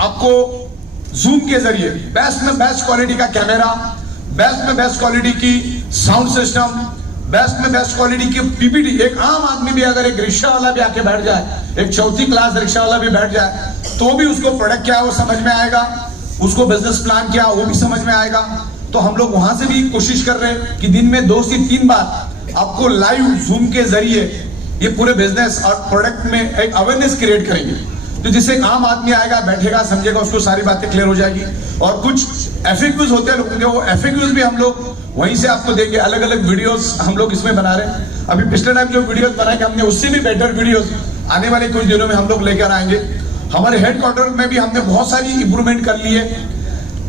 आपको जूम के जरिए बेस्ट में बेस्ट क्वालिटी का कैमरा, बेस्ट में बेस्ट क्वालिटी की साउंड सिस्टम, बेस्ट में बेस्ट क्वालिटी की पीपीटी। एक आम आदमी भी अगर एक रिक्शा वाला भी आके बैठ जाए, एक 4th क्लास रिक्शा वाला भी बैठ जाए, तो भी उसको प्रोडक्ट क्या है वो समझ में आएगा, उसको बिजनेस प्लान क्या है वो भी समझ में आएगा। तो हम लोग वहां से भी कोशिश कर रहे हैं कि दिन में 2 से 3 बार आपको लाइव जूम के जरिए ये पूरे बिजनेस और प्रोडक्ट में एक अवेयरनेस क्रिएट करेंगे, तो जिससे एक आम आदमी आएगा, बैठेगा, समझेगा, उसको सारी बातें क्लियर हो जाएगी। और कुछ एफएक्यूज होते हैं लोगों के, वो एफएक्यूज भी हम लोग वहीं से आपको देंगे। अलग अलग वीडियोस हम लोग इसमें बना रहे हैं। अभी पिछले टाइम जो वीडियोस बनाए हमने, उससे भी बेटर वीडियोस आने वाले कुछ दिनों में हम लोग लेकर आएंगे। हमारे हेडक्वार्टर में भी हमने बहुत सारी इंप्रूवमेंट कर ली है।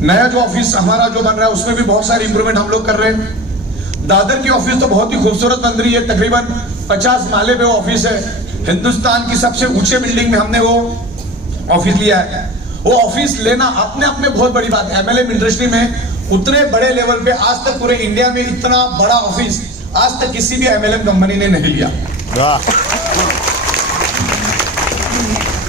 नया जो ऑफिस हमारा जो बन रहा है उसमें भी बहुत सारी इंप्रूवमेंट हम लोग कर रहे हैं। दादर की ऑफिस तो बहुत ही खूबसूरत बन रही है, तकरीबन 50 माले पे वो ऑफिस है। हिंदुस्तान की सबसे ऊंचे बिल्डिंग में हमने वो ऑफिस लिया है। वो ऑफिस लेना अपने आप में बहुत बड़ी बात है। एमएलएम इंडस्ट्री में उतने बड़े लेवल पे आज तक पूरे इंडिया में इतना बड़ा ऑफिस आज तक किसी भी एमएलएम कंपनी ने नहीं लिया।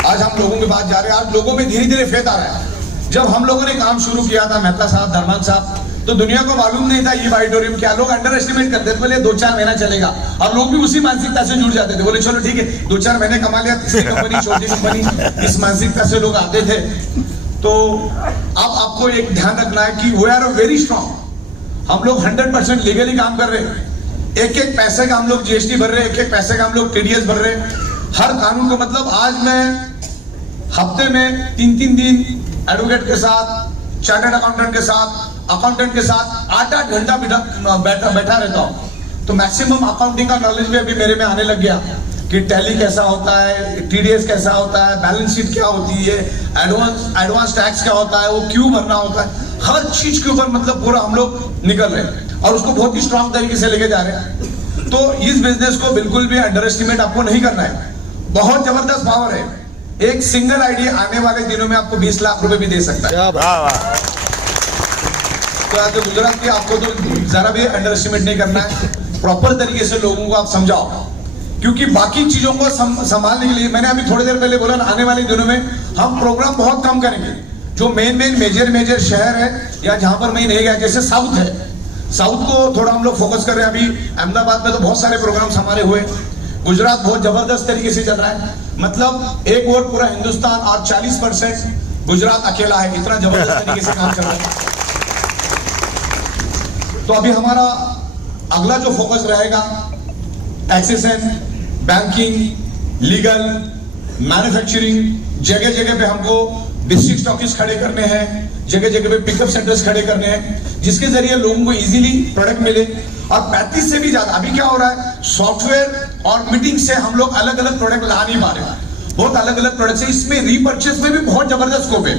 आज हम लोगों के पास जा रहे हैं, आज लोगों में धीरे धीरे फेथ आ रहा है। जब हम लोगों ने काम शुरू किया था, मेहता साहब, धर्मांक साहब, तो दुनिया को मालूम नहीं था ये ऑडिटोरियम क्या, लोग अंडर एस्टिमेट करते थे, बोले 2-4 महीना चलेगा, और लोग भी उसी मानसिकता से जुड़ जाते थे, बोले चलो ठीक है 2-4 महीने कमा लिया, तीसरी कंपनी छोटी कंपनी, इस मानसिकता से लोग आते थे। तो अब आपको एक ध्यान रखना है कि वी आर वेरी स्ट्रॉन्ग, हम लोग 100% लीगली काम कर रहे हैं, एक पैसे का हम लोग जीएसटी भर रहे हैं, एक पैसे का हम लोग टीडीएस भर रहे हैं, हर कानून को। मतलब आज मैं हफ्ते में 3-3 दिन एडवोकेट के साथ, चार्टर्ड अकाउंटेंट के साथ, अकाउंटेंट के साथ 8-8 घंटा बैठा रहता हूं। तो मैक्सिमम अकाउंटिंग का नॉलेज भी अभी मेरे में आने लग गया कि टैली कैसा होता है, टीडीएस कैसा होता है, बैलेंस शीट क्या होती है, एडवांस टैक्स क्या होता है, वो क्यों भरना होता है, हर चीज के ऊपर मतलब पूरा हम लोग निकल रहे हैं और उसको बहुत ही स्ट्रांग तरीके से लेके जा रहे हैं। तो इस बिजनेस को बिल्कुल भी अंडर एस्टिमेट आपको नहीं करना है, बहुत जबरदस्त पावर है। एक सिंगल आइडिया आने वाले दिनों में आपको 20 लाख रुपए भी दे सकता है। तो आज गुजरात की आपको तो जरा भी अंडर एस्टिमेट नहीं करना है, प्रॉपर तरीके से लोगों को आप समझाओ, क्योंकि बाकी चीजों को संभालने के लिए मैंने अभी थोड़ी देर पहले बोला ना, आने वाले दिनों में हम प्रोग्राम बहुत कम करेंगे। जो मेजर शहर है या जहां पर मैं नहीं गया, जैसे साउथ है, साउथ को थोड़ा हम लोग फोकस कर रहे हैं। अभी अहमदाबाद में तो बहुत सारे प्रोग्राम्स हमारे हुए, गुजरात बहुत जबरदस्त तरीके से चल रहा है, मतलब एक और पूरा हिंदुस्तान और 40% गुजरात अकेला है, इतना जबरदस्त तरीके से काम चल रहा है। तो अभी हमारा अगला जो फोकस रहेगा टैक्सेशन, बैंकिंग, लीगल, मैन्युफैक्चरिंग, जगह जगह पे हमको डिस्ट्रिक्ट स्टॉकिस्ट खड़े करने हैं, जगह जगह पे पिकअप सेंटर्स खड़े करने हैं, जिसके जरिए लोगों को इजीली प्रोडक्ट मिले। और 35 से भी ज्यादा अभी क्या हो रहा है, सॉफ्टवेयर और मीटिंग से हम लोग अलग अलग प्रोडक्ट ला नहीं पा रहे, बहुत अलग अलग प्रोडक्ट है। इसमें रीपर्चेस में भी बहुत जबरदस्त स्कोप है,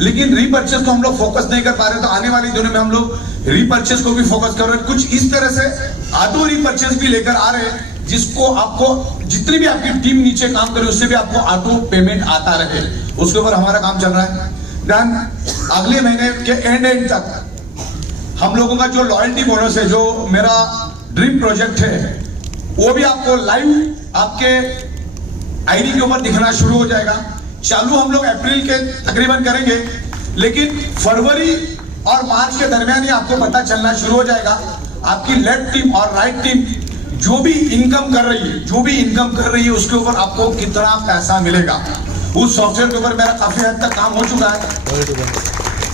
लेकिन रीपर्चेस को हम लोग फोकस नहीं कर पा रहे। तो आने वाले दिनों में हम लोग रीपर्चेस को भी फोकस कर रहे हैं, कुछ इस तरह से ऑटो रीपर्चेस भी लेकर आ रहे हैं, जिसको आपको जितनी भी आपकी टीम नीचे काम करे उससे भी आपको ऑटो पेमेंट आता रहे, उसके ऊपर हमारा काम चल रहा है। देन अगले महीने के एंड तक हम लोगों का जो लॉयल्टी बोनस है, जो मेरा ड्रीम प्रोजेक्ट है, वो भी आपको लाइव आपके आईडी के ऊपर दिखना शुरू हो जाएगा। चालू हम लोग अप्रैल के तकरीबन करेंगे, लेकिन फरवरी और मार्च के दरमियान ही आपको पता चलना शुरू हो जाएगा आपकी लेफ्ट टीम और राइट टीम जो भी इनकम कर रही है उसके ऊपर आपको कितना पैसा मिलेगा। उस सॉफ्टवेयर के ऊपर मेरा काफी हद तक काम हो चुका है,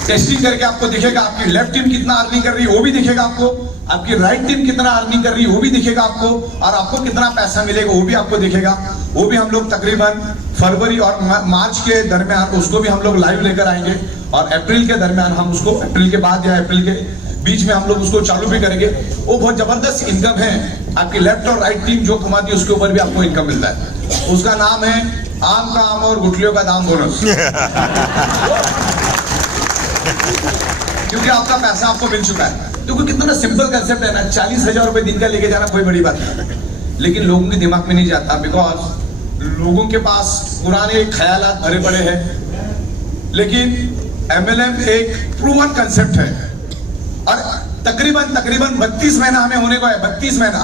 टेस्टिंग करके आपको दिखेगा आपकी लेफ्ट टीम कितना अर्निंग कर रही है, वो भी दिखेगा आपको, आपकी राइट टीम कितना अर्निंग कर रही है वो भी दिखेगा आपको, और आपको कितना पैसा मिलेगा वो भी आपको दिखेगा। वो भी हम लोग तकरीबन फरवरी और मार्च के दरमियान उसको भी हम लोग लाइव लेकर आएंगे, और अप्रैल के दरमियान हम उसको, अप्रैल के बाद या अप्रैल के बीच में हम लोग उसको चालू भी करेंगे। वो बहुत जबरदस्त इनकम है, आपकी लेफ्ट और राइट टीम जो कमाती है उसके ऊपर भी आपको इनकम मिलता है। उसका नाम है आम का आम और गुठलियों का दाम बोनस। क्योंकि आपका पैसा आपको मिल चुका है। देखो कितना सिंपल कंसेप्ट है ना, 40,000 रुपए दिन का लेके जाना कोई बड़ी बात नहीं, लेकिन लोगों के दिमाग में नहीं जाता, बिकॉज लोगों के पास पुराने ख्यालात भरे पड़े हैं। लेकिन MLM एक प्रूवन कंसेप्ट है, और तकरीबन 32 महीना हमें होने को है, 32 महीना,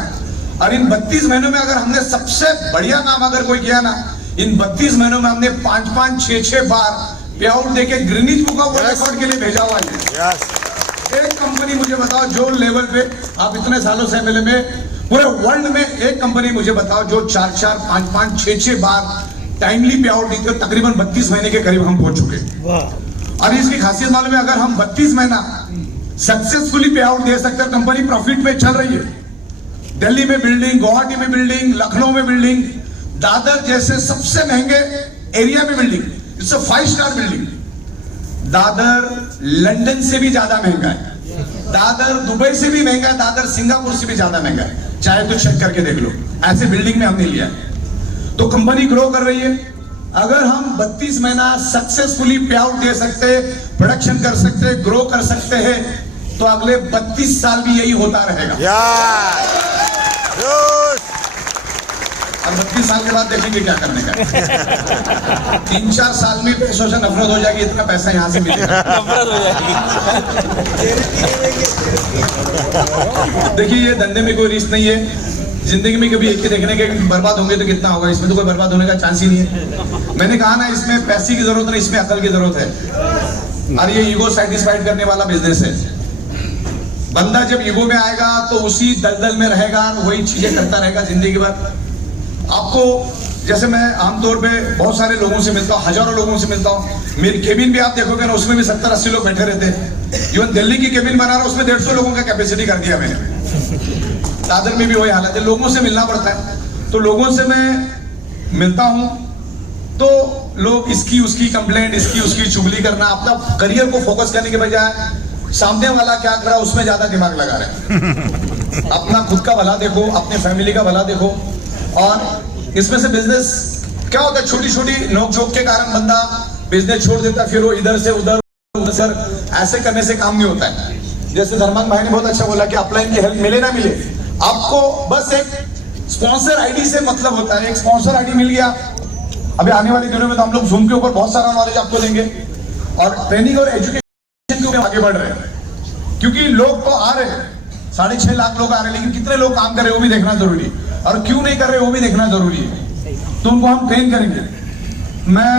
और इन 32 महीनों में अगर हमने सबसे बढ़िया काम अगर कोई किया ना, इन 32 महीनों में हमने 5-5, 6-6 बार पे आउट देके Greenwich book of world record के लिए भेजा हुआ है। एक कंपनी मुझे बताओ जो लेवल पे, आप इतने सालों से MLM में पूरे वर्ल्ड में, एक कंपनी मुझे बताओ जो 4-4, 5-5, 6-6 बार टाइमली पे आउट देते हो। तकरीबन 32 महीने के करीब हम पहुंच चुके। और इसकी खासियत मालूम है, अगर हम 32 महीना सक्सेसफुली पे आउट दे सकते हैं, कंपनी प्रॉफिट पे चल रही है। दिल्ली में बिल्डिंग, गुवाहाटी में बिल्डिंग, लखनऊ में बिल्डिंग, दादर जैसे सबसे महंगे एरिया में building, it's a five-star building. Dadar London से भी ज्यादा महंगा है, दादर दुबई से भी महंगा है, दादर सिंगापुर से भी ज्यादा महंगा है, चाहे तो चेक करके देख लो। ऐसे बिल्डिंग में हमने लिया है। तो कंपनी ग्रो कर रही है। अगर हम 32 महीना सक्सेसफुली पे आउट दे सकते, प्रोडक्शन कर सकते, ग्रो कर सकते हैं, तो अगले 32 साल भी यही होता रहेगा। और 32 साल के बाद देखेंगे क्या करने का। 3-4 साल में पैसों से नफरत हो जाएगी, इतना पैसा यहाँ से मिलेगा, नफरत हो जाएगी। देखिए ये धंधे में कोई रिस्क नहीं है, जिंदगी में कभी एक ही देखने के बर्बाद होंगे तो कितना होगा, इसमें तो कोई बर्बाद होने का चांस ही नहीं है। मैंने कहा ना, इसमें पैसे की जरूरत नहीं, इसमें अकल की जरूरत है, और ये ईगो सेटिस्फाइड करने वाला बिजनेस है। बंदा जब ईगो में आएगा तो उसी दलदल में रहेगा, वही चीजें करता रहेगा जिंदगी भर। आपको जैसे मैं आमतौर पे बहुत सारे लोगों से मिलता हूँ, हजारों लोगों से मिलता हूँ। मेरी केबिन भी आप देखोगे ना, उसमें भी 70-80 लोग बैठे रहते हैं। इवन दिल्ली की केबिन बना रहा, उसमें 150 लोगों का कैपेसिटी कर दिया मैंने। दादर में भी वही हालत है, लोगों से मिलना पड़ता है। तो लोगों से मैं मिलता हूँ तो लोग इसकी उसकी कंप्लेंट, इसकी उसकी चुगली करना, अपना करियर को फोकस करने के बजाय सामने वाला क्या कर रहा है उसमें ज्यादा दिमाग लगा रहे हैं। अपना खुद का भला देखो, अपने फैमिली का भला देखो। और इसमें से बिजनेस क्या होता है, छोटी छोटी नोकझोंक के कारण बंदा बिजनेस छोड़ देता है, फिर वो इधर से उधर सर ऐसे करने से काम नहीं होता है। जैसे धर्मान भाई ने बहुत अच्छा बोला कि अपलाइन की हेल्प मिले ना मिले, आपको बस एक स्पॉन्सर आईडी से मतलब होता है। एक स्पॉन्सर आईडी मिल गया, अभी आने वाले दिनों में तो हम लोग जूम के ऊपर बहुत सारा नॉलेज आपको देंगे और ट्रेनिंग और एजुकेशन के ऊपर आगे बढ़ रहे हैं। क्योंकि लोग तो आ रहे हैं, 6.5 लाख लोग आ रहे हैं, लेकिन कितने लोग काम कर रहे हैं वो भी देखना जरूरी है, और क्यों नहीं कर रहे वो भी देखना जरूरी है। तो उनको हम ट्रेन करेंगे। मैं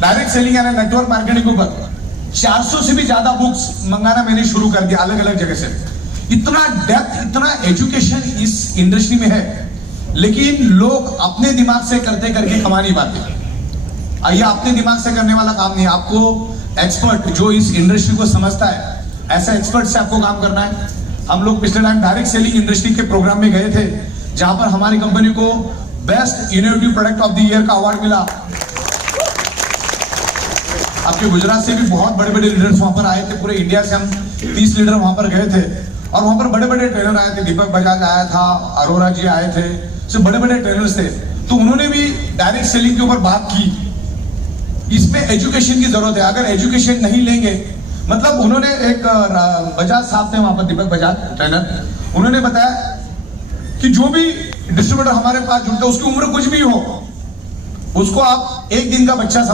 डायरेक्ट सेलिंग यानी नेटवर्क मार्केटिंग के ऊपर 400 से भी ज्यादा बुक्स मंगाना मैंने शुरू कर दिया अलग अलग जगह से। इतना डेप्थ, इतना एजुकेशन इस इंडस्ट्री में है, लेकिन लोग अपने दिमाग से करते करके कमा नहीं पाते। ये अपने दिमाग से करने वाला काम नहीं है। आपको एक्सपर्ट जो इस इंडस्ट्री को समझता है, ऐसा एक्सपर्ट से आपको काम करना है। हम लोग पिछले टाइम डायरेक्ट सेलिंग इंडस्ट्री के प्रोग्राम में गए थे, जहां पर हमारी कंपनी को best innovative product of the year का अवार्ड मिला। आपके गुजरात से भी बहुत बड़े बड़े लीडर्स वहां पर आए थे, पूरे इंडिया से हम 30 लीडर वहां पर गए थे, और वहां पर बड़े बड़े ट्रेनर आए थे। दीपक बजाज आया था, अरोरा जी आए थे, सब बड़े बड़े ट्रेनर्स थे। तो उन्होंने भी डायरेक्ट सेलिंग के ऊपर बात की। इसमें एजुकेशन की जरूरत है। अगर एजुकेशन नहीं लेंगे, मतलब उन्होंने एक बजाज साहब थे वहां पर, दीपक बजाज ट्रेनर, उन्होंने बताया कि जो भी डिस्ट्रीब्यूटर हमारे पास जुड़ता है उसकी उम्र कुछ भी हो, उसको आप एक दिन का बच्चा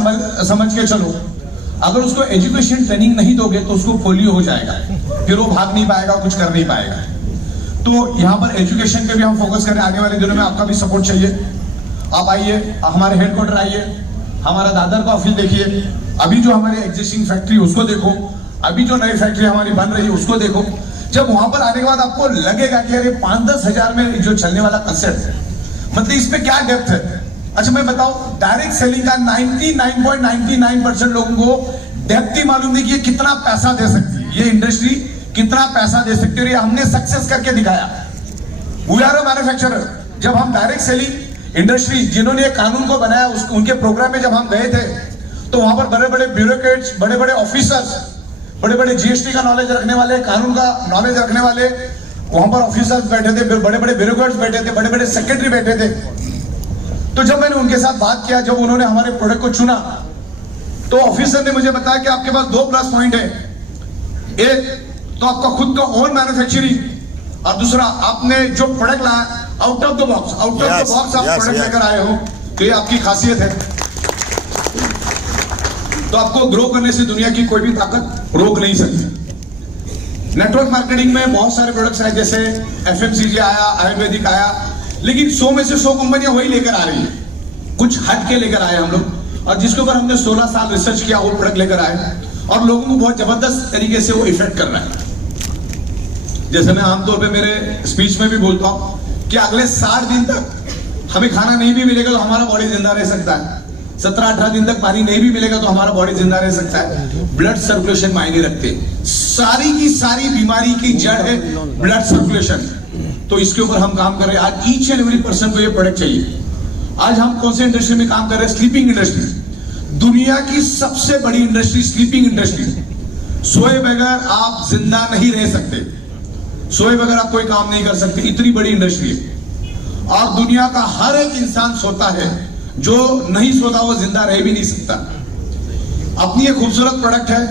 समझ के चलो। अगर उसको एजुकेशन ट्रेनिंग नहीं दोगे तो उसको पोलियो हो जाएगा, फिर वो भाग नहीं पाएगा, कुछ कर नहीं पाएगा। तो यहाँ पर एजुकेशन पे भी हम फोकस करें। आने वाले दिनों में आपका भी सपोर्ट चाहिए। आप आइए, हमारे हेडक्वार्टर आइए, हमारा दादर का ऑफिस देखिए, अभी जो हमारी एग्जिस्टिंग फैक्ट्री उसको देखो, अभी जो नई फैक्ट्री हमारी बन रही है उसको देखो। जब वहां पर आने के बाद आपको लगेगा कि अरे 5-10 हजार में जो चलने वाला कंसेप्ट है, मतलब इसमें क्या डेप्थ है। अच्छा मैं बताऊं, डायरेक्ट सेलिंग का 99.99% लोगों को डेप्थ ही मालूम नहीं कि ये कितना पैसा दे सकती है, ये इंडस्ट्री कितना पैसा दे सकती है। ये हमने सक्सेस करके दिखाया। We are a manufacturer. जब हम डायरेक्ट सेलिंग इंडस्ट्री जिन्होंने कानून को बनाया, उनके प्रोग्राम में जब हम गए थे, तो वहां पर बड़े बड़े ब्यूरोक्रेट्स, बड़े बड़े ऑफिसर्स, बड़े बड़े जीएसटी का नॉलेज रखने वाले, कानून का नॉलेज रखने वाले वहां पर ऑफिसर्स बैठे थे, बड़े बड़े ब्यूरोक्रेट्स बैठे थे, बड़े बड़े सेक्रेटरी बैठे थे। तो जब मैंने उनके साथ बात किया, जब उन्होंने हमारे प्रोडक्ट को चुना, तो ऑफिसर ने मुझे बताया कि आपके पास 2 प्लस पॉइंट है। एक तो आपका खुद का ओन मैन्युफैक्चरिंग, और दूसरा आपने जो प्रोडक्ट लाया आउट ऑफ द बॉक्स आप प्रोडक्ट लेकर आए हो, तो ये आपकी खासियत है। तो आपको ग्रो करने से दुनिया की कोई भी ताकत रोक नहीं सकती। नेटवर्क मार्केटिंग में बहुत सारे प्रोडक्ट्स आए, जैसे एफएमसीजी आया, आयुर्वेदिक आया, लेकिन 100 में से 100 कंपनियां वही लेकर आ रही है। कुछ हट के लेकर आए हम लोग, और जिसके ऊपर हमने 16 साल रिसर्च किया, वो प्रोडक्ट लेकर आए, और लोगों को बहुत जबरदस्त तरीके से वो इफेक्ट कर रहा है। जैसे मैं आमतौर पे मेरे स्पीच में भी बोलता हूं कि अगले 60 दिन तक हमें खाना नहीं भी मिलेगा तो हमारा बॉडी जिंदा रह सकता है। 17-18 दिन तक पानी नहीं भी मिलेगा तो हमारा बॉडी जिंदा रह सकता है। ब्लड सर्कुलेशन मायने रखते, सारी की सारी बीमारी की जड़ है ब्लड सर्कुलेशन। तो इसके ऊपर हम काम कर रहे हैं। आज ईच एंड एवरी पर्सन को ये प्रोडक्ट चाहिए। आज हम कौन से इंडस्ट्री में काम कर रहे हैं? Sleeping industry. दुनिया की सबसे बड़ी इंडस्ट्री स्लीपिंग इंडस्ट्री। सोए बगैर आप जिंदा नहीं रह सकते, सोए बगैर आप कोई काम नहीं कर सकते, इतनी बड़ी इंडस्ट्री है। और दुनिया का हर एक इंसान सोता है, जो नहीं सोता वो जिंदा रह भी नहीं सकता। अपनी एक खूबसूरत प्रोडक्ट है।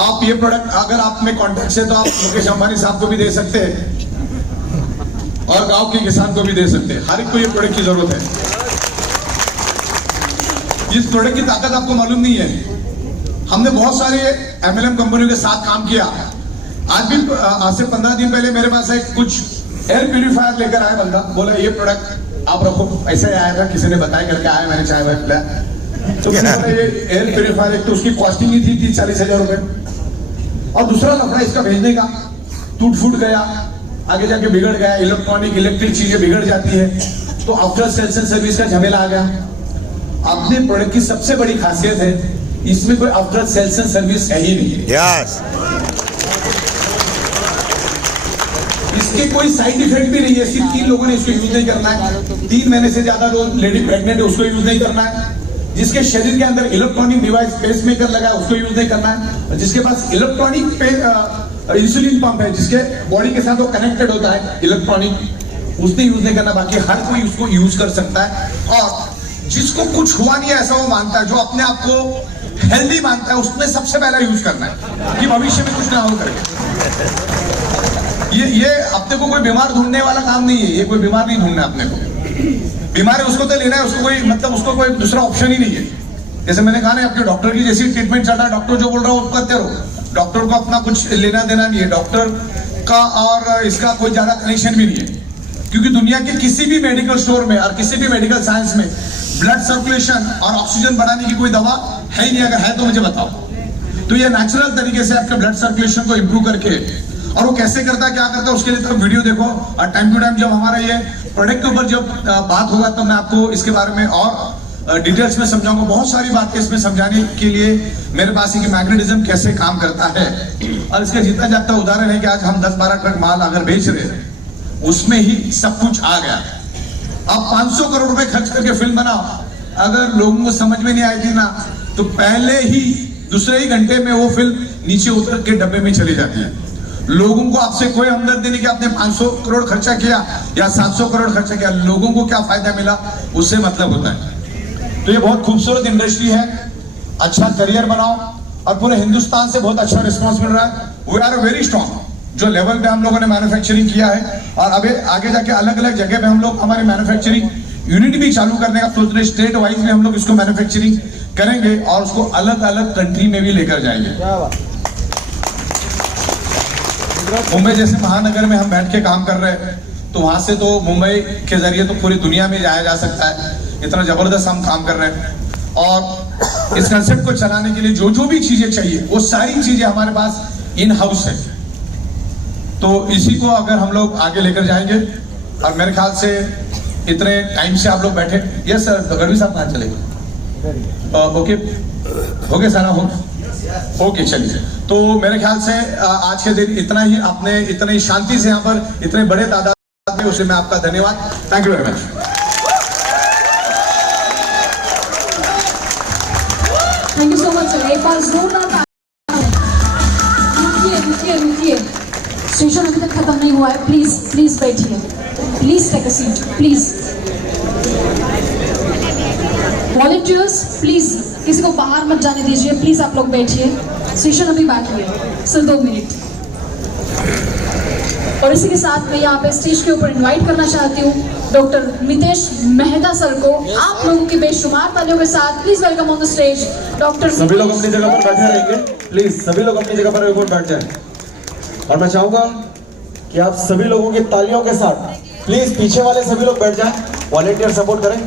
आप ये प्रोडक्ट अगर आप में कॉन्टेक्ट है तो आप मुकेश अंबानी साहब को भी दे सकते हैं, और गांव के किसान को भी दे सकते हैं। हर एक को ये प्रोडक्ट की जरूरत है। इस प्रोडक्ट की ताकत आपको मालूम नहीं है। हमने बहुत सारे एमएलएम कंपनियों के साथ काम किया। आज से 15 दिन पहले मेरे पास एक कुछ एयर प्यूरिफायर लेकर आया बंदा, बोला ये प्रोडक्ट आप रखो। ऐसे आया था, किसी ने बताया करके आया, मैंने चाय वाय पिलाया। तो ये एयर प्यूरिफायर, एक तो उसकी कॉस्टिंग ही थी 30-40 हजार रुपए। और दूसरा लफड़ा इसका भेजने का, टूट फूट गया, आगे जाके बिगड़ गया, इलेक्ट्रिक चीजें बिगड़ जाती है, तो आफ्टर सेल्स एंड सर्विस का झमेला आ गया। अपने प्रोडक्ट की सबसे बड़ी खासियत है, इसमें कोई आफ्टर सेल्स एंड सर्विस है ही नहीं। यस, इसके कोई साइड इफेक्ट भी नहीं है। सिर्फ 3 लोगों ने इसको यूज नहीं करना है, 3 महीने से ज्यादा जो लेडी प्रेग्नेंट है उसको यूज नहीं करना है, जिसके शरीर के अंदर इलेक्ट्रॉनिक डिवाइस पेसमेकर लगा है उसको यूज नहीं करना है, और जिसके पास इलेक्ट्रॉनिक इंसुलिन पंप है जिसके बॉडी के साथ वो कनेक्टेड होता है इलेक्ट्रॉनिक, उसने यूज नहीं करना। बाकी हर कोई उसको यूज कर सकता है। और जिसको कुछ हुआ नहीं है ऐसा वो मानता है, जो अपने आप को हेल्दी मानता है, उसने सबसे पहला यूज करना है कि भविष्य में कुछ ना हो करके। ये अपने को कोई बीमार ढूंढने वाला काम नहीं है, ये कोई बीमार नहीं ढूंढना अपने को। बीमार है उसको तो लेना है, उसको कोई मतलब उसको कोई दूसरा ऑप्शन ही नहीं है। जैसे मैंने कहा ना, आपके डॉक्टर की जैसी ट्रीटमेंट चल रहा है, डॉक्टर जो बोल रहा है वो करते रहो, डॉक्टर को अपना कुछ लेना देना नहीं है, डॉक्टर का और इसका कोई ज्यादा कनेक्शन भी नहीं है। क्योंकि दुनिया के किसी भी मेडिकल स्टोर में और किसी भी मेडिकल साइंस में ब्लड सर्कुलेशन और ऑक्सीजन बढ़ाने की कोई दवा है ही नहीं। अगर है तो मुझे बताओ। तो ये नेचुरल तरीके से आपके ब्लड सर्कुलेशन को इंप्रूव करके, और वो कैसे करता है, क्या करता है, उसके लिए तो वीडियो देखो, और टाइम टू टाइम जब हमारा ये प्रोडक्ट के ऊपर जब बात होगा तो मैं आपको इसके बारे में और डिटेल्स में समझाऊंगा। बहुत सारी बातें इसमें समझाने के लिए मेरे पास है कि मैग्नेटिज्म कैसे काम करता है, और इसका जितना जाता उदाहरण है कि आज हम 10-12 ट्रक माल अगर बेच रहे हैं, उसमें ही सब कुछ आ गया। अब 500 करोड़ रुपए खर्च करके फिल्म बनाओ, अगर लोगों को समझ में नहीं आई थी ना, तो पहले ही दूसरे ही घंटे में वो फिल्म नीचे उतर के डब्बे में चली जाती है। लोगों को आपसे कोई हमदर्दी नहीं कि आपने 500 करोड़ खर्चा किया या 700 करोड़ खर्चा किया, लोगों को क्या फायदा मिला उससे मतलब होता है। तो ये बहुत खूबसूरत इंडस्ट्री है, अच्छा करियर बनाओ, और पूरे हिंदुस्तान से बहुत अच्छा रिस्पॉन्स मिल रहा है। वी आर वेरी स्ट्रॉन्ग, जो लेवल पे हम लोगों ने मैन्युफैक्चरिंग किया है, और अभी आगे जाके अलग अलग जगह पे हम लोग हमारी मैन्युफैक्चरिंग यूनिट भी चालू करने का सोच रहे। स्टेट वाइज में हम लोग इसको मैन्युफैक्चरिंग करेंगे और उसको अलग अलग कंट्री में भी लेकर जाएंगे। मुंबई जैसे महानगर में हम बैठ के काम कर रहे हैं, तो वहां से तो मुंबई के जरिए तो पूरी दुनिया में जाया जा सकता है। इतना जबरदस्त हम काम कर रहे हैं, और इस कंसेप्ट को चलाने के लिए जो जो भी चीजें चाहिए वो सारी चीजें हमारे पास इन हाउस है। तो इसी को अगर हम लोग आगे लेकर जाएंगे, और मेरे ख्याल से इतने टाइम से आप लोग बैठे। यस सर, गढ़वी साहब कहाँ चले गए? ओके सारा हो, ओके चलिए। तो मेरे ख्याल से आज के दिन इतना ही, आपने इतनी शांति से यहाँ पर इतने बड़े तादाद में, उसे मैं आपका धन्यवाद। Thank you very much. Thank you so much sir. एक बार जोरदार रुकिए, सेशन अभी तक खत्म नहीं हुआ है। प्लीज बैठिए, please take a seat, please. Volunteers please किसी को बाहर मत जाने दीजिए, प्लीज आप लोग बैठिए, सेशन अभी बाकी है, सिर्फ 2 मिनट। और इसी के साथ मैं यहाँ पे स्टेज के ऊपर इनवाइट करना चाहती हूँ डॉक्टर मितेश मेहता सर को। आप लोगों की बेशुमार तालियों के साथ please welcome on the stage doctor. सभी लोग अपनी जगह पर बैठे रहेंगे, प्लीज सभी लोग अपनी जगह पर एक बार बैठ जाएं। और मैं चाहूंगा कि आप सभी लोगों की तालियों के साथ प्लीज पीछे वाले सभी लोग बैठ जाएं, वॉलंटियर सपोर्ट करें।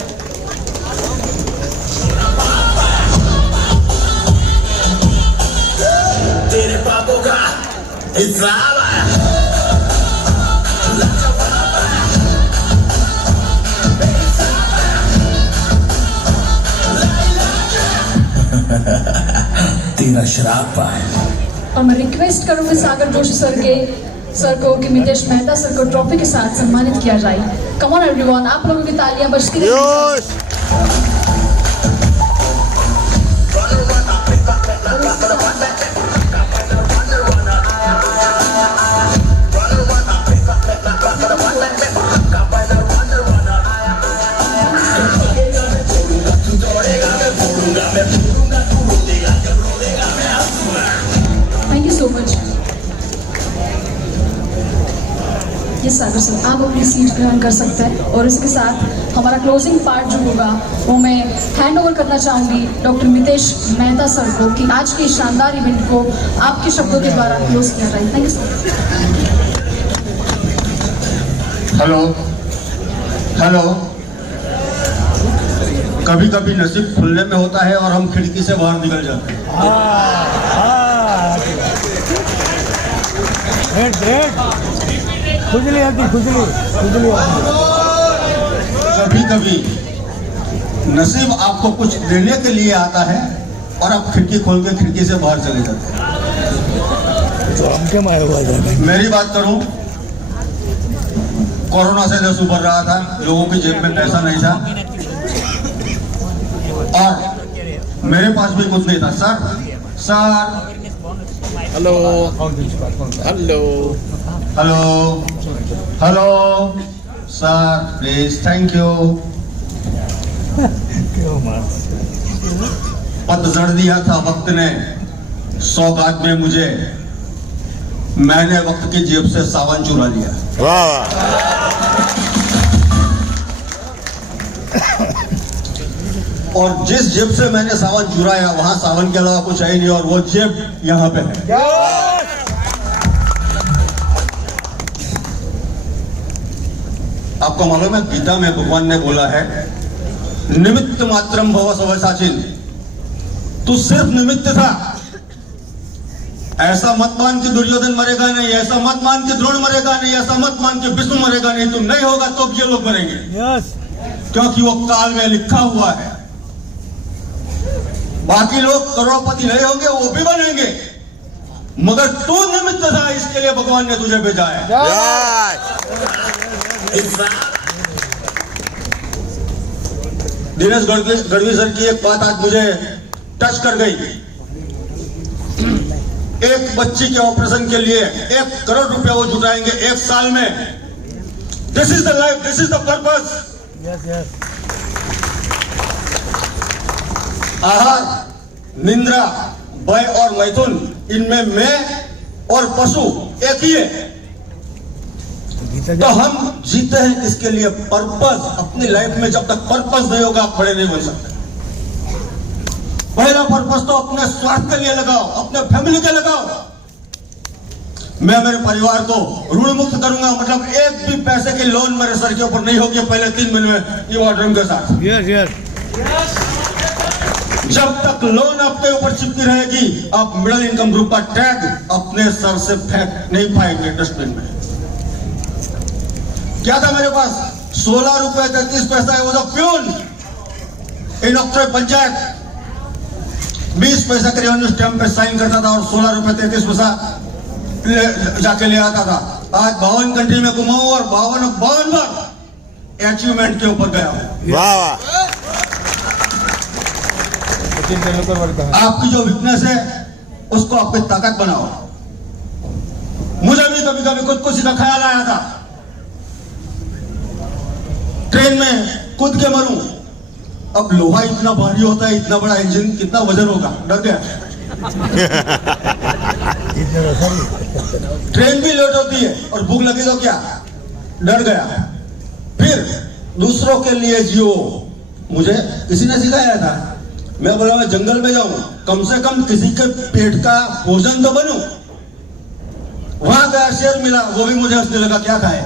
तेरे पापों का हिसाब है। तेरा श्राप है। और मैं रिक्वेस्ट करूंगी सागर जोशी सर को कि मितेश मेहता सर को ट्रॉफी के साथ सम्मानित किया जाए। कम ऑन एवरीवन, आप लोगों की तालियां बजती रहें। Thank you so much. ये सागर सर, आप अपनी सीट ग्रहण कर सकते हैं, और इसके साथ हमारा क्लोजिंग पार्ट जो होगा वो मैं हैंड ओवर करना चाहूंगी डॉक्टर मितेश मेहता सर को, कि आज के शानदार इवेंट को आपके शब्दों के द्वारा क्लोज किया जाए। Thank you sir. हेलो, कभी कभी नसीब खुलने में होता है और हम खिड़की से बाहर निकल जाते हैं। खुजली आती खुजली खुजली कभी कभी नसीब आपको कुछ देने के लिए आता है और आप खिड़की खोल के खिड़की से बाहर चले जाते हैं। मेरी बात करूं, कोरोना से देश उभर रहा था, लोगों की जेब में पैसा नहीं था और मेरे पास भी कुछ नहीं था। Sir hello hello hello hello sir please, thank you. पतझड़ दिया था वक्त ने, सौगात में मुझे, मैंने वक्त की जेब से सावन चुरा लिया। और जिस जेब से मैंने सावन चुराया वहां सावन के अलावा कुछ है ही नहीं, और वो जेब यहां पे है। आपको मालूम है गीता में भगवान ने बोला है, निमित्त मात्रम भव सव्यसाचिन, तू सिर्फ निमित्त था। ऐसा मत मान कि दुर्योधन मरेगा नहीं, ऐसा मत मान कि द्रोण मरेगा नहीं, ऐसा मत मान कि विष्णु मरेगा नहीं। तुम नहीं होगा तो ये लोग मरेंगे, क्योंकि वो काल में लिखा हुआ है। बाकी लोग करोड़पति नहीं होंगे, वो भी बनेंगे, मगर तू निमित्त था, इसके लिए भगवान ने तुझे भेजा है। दिनेश गढ़वी सर की एक बात आज मुझे टच कर गई। एक बच्ची के ऑपरेशन के लिए 1 करोड़ रुपया वो जुटाएंगे 1 साल में। This is the life, this is the purpose. आहार, निंद्रा, भय और मैथुन, इनमें मैं और पशु एक ही है। तो हम जीते हैं किसके लिए? पर्पस। अपनी लाइफ में जब तक पर्पस नहीं होगा आप बड़े नहीं बन सकते। पहला पर्पस तो अपने स्वार्थ के लिए लगाओ, अपने फैमिली के लगाओ। मैं मेरे परिवार को ऋण मुक्त करूंगा, मतलब एक भी पैसे के लोन मेरे सर के ऊपर नहीं होगी पहले 3 महीने में, ये वाटर के साथ। जब तक लोन आपके ऊपर चिपकी रहेगी, आप मिडिल इनकम ग्रुप का टैग अपने सर से फेंक नहीं पाएंगे डस्टबिन में। क्या था मेरे पास? 16 रुपए 33 पैसा है, वो तो प्यून इन ऑक्टोबर पंचायत 20 पैसा के रेवेन्यू स्टैम्प पे साइन करता था और 16 रुपए 33 पैसा जाके ले आता था। आज 52 कंट्री में घुमाऊं और 52 बार अचीवमेंट के ऊपर गया हूं। आपकी जो वीकनेस है उसको आपकी ताकत बनाओ। मुझे भी कभी कभी खुदकुशी का ख्याल आया था, ट्रेन में कूद के मरूं। अब लोहा इतना भारी होता है, इतना बड़ा इंजन, कितना वजन होगा, डर गया। ट्रेन भी लेट होती है और भूख लगी तो क्या, डर गया। फिर दूसरों के लिए जियो, मुझे किसी ने सिखाया था। मैं बोला मैं जंगल में जाऊं, कम से कम किसी के पेट का भोजन तो बनूं। वहां गया, शेर मिला, वो भी मुझे हंसने लगा, क्या खाए।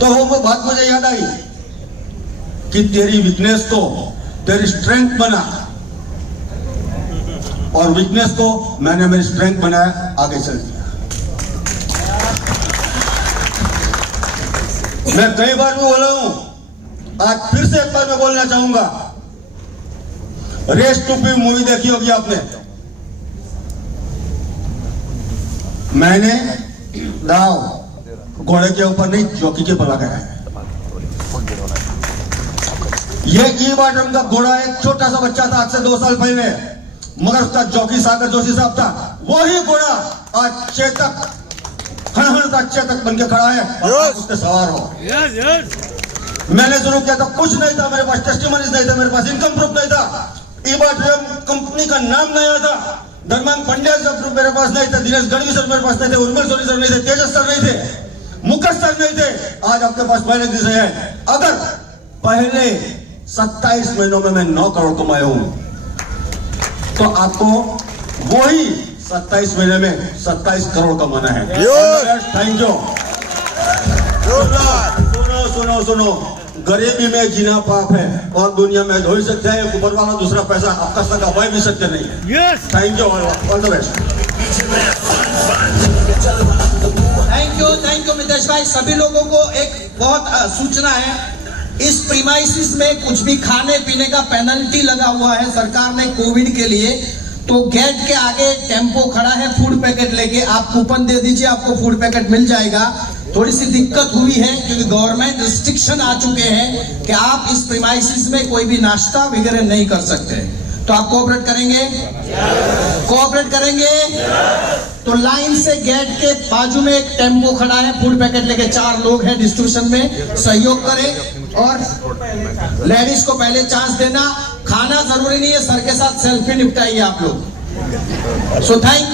तो वो बात मुझे याद आई कि तेरी वीकनेस को तेरी स्ट्रेंथ बना, और वीकनेस को मैंने मेरी स्ट्रेंथ बनाया, आगे चल दिया। मैं कई बार भी बोला हूं, आज फिर से एक बार मैं बोलना चाहूंगा। रेस टू बी मूवी देखी होगी आपने। मैंने दाव घोड़े के ऊपर नहीं, चौकी के पर लगाया है। ये ई बॉटम का घोड़ा एक छोटा सा बच्चा था आज से 2 साल पहले, मगर उसका जॉकी सागर जोशी साहब था। वही घोड़ा आज चेतक, खड़खड़ता चेतक बन के खड़ा है, और उस पे सवार हो। मैंने शुरू किया था, कुछ नहीं था मेरे पास, टेस्टिमनीज नहीं था मेरे पास, इनकम प्रूफ नहीं था, ई बॉटम कंपनी का नाम नहीं आया था, धर्मान पंड्या सर मेरे पास नहीं थे, दिनेश गढ़वी सर मेरे पास नहीं थे, उर्मिल सोनी सर नहीं थे, तेजस सर नहीं थे, मुकेश सर नहीं थे। आज आपके पास पहले दिन से है। अगर पहले 27 महीनों में मैं 9 करोड़ कमाया हूं, तो आपको वही 27 महीने में 27 करोड़ कमाना है। Thank you. सुनो सुनो सुनो, गरीबी में जीना पाप है और दुनिया में हो ही सकता है ऊपर वाला दूसरा पैसा आपका सका वह भी सत्य नहीं है। Yes thank you all the best. Thank you Mitesh भाई। सभी लोगों को एक बहुत सूचना है, इस प्रीमाइसिस में कुछ भी खाने पीने का पेनल्टी लगा हुआ है सरकार ने कोविड के लिए। तो गेट के आगे टेम्पो खड़ा है फूड पैकेट लेके, आप कूपन दे दीजिए, आपको फूड पैकेट मिल जाएगा। थोड़ी सी दिक्कत हुई है क्योंकि गवर्नमेंट रिस्ट्रिक्शन आ चुके हैं कि आप इस प्रीमाइसिस में कोई भी नाश्ता वगैरह नहीं कर सकते। तो आप कोऑपरेट करेंगे? कोऑपरेट करेंगे? तो लाइन से गेट के बाजू में एक टेम्पो खड़ा है फूड पैकेट लेके, 4 लोग हैं डिस्ट्रीब्यूशन में, सहयोग करें। और लेडीज को पहले चांस देना, खाना जरूरी नहीं है, सर के साथ सेल्फी निपटाइए आप लोग। So thank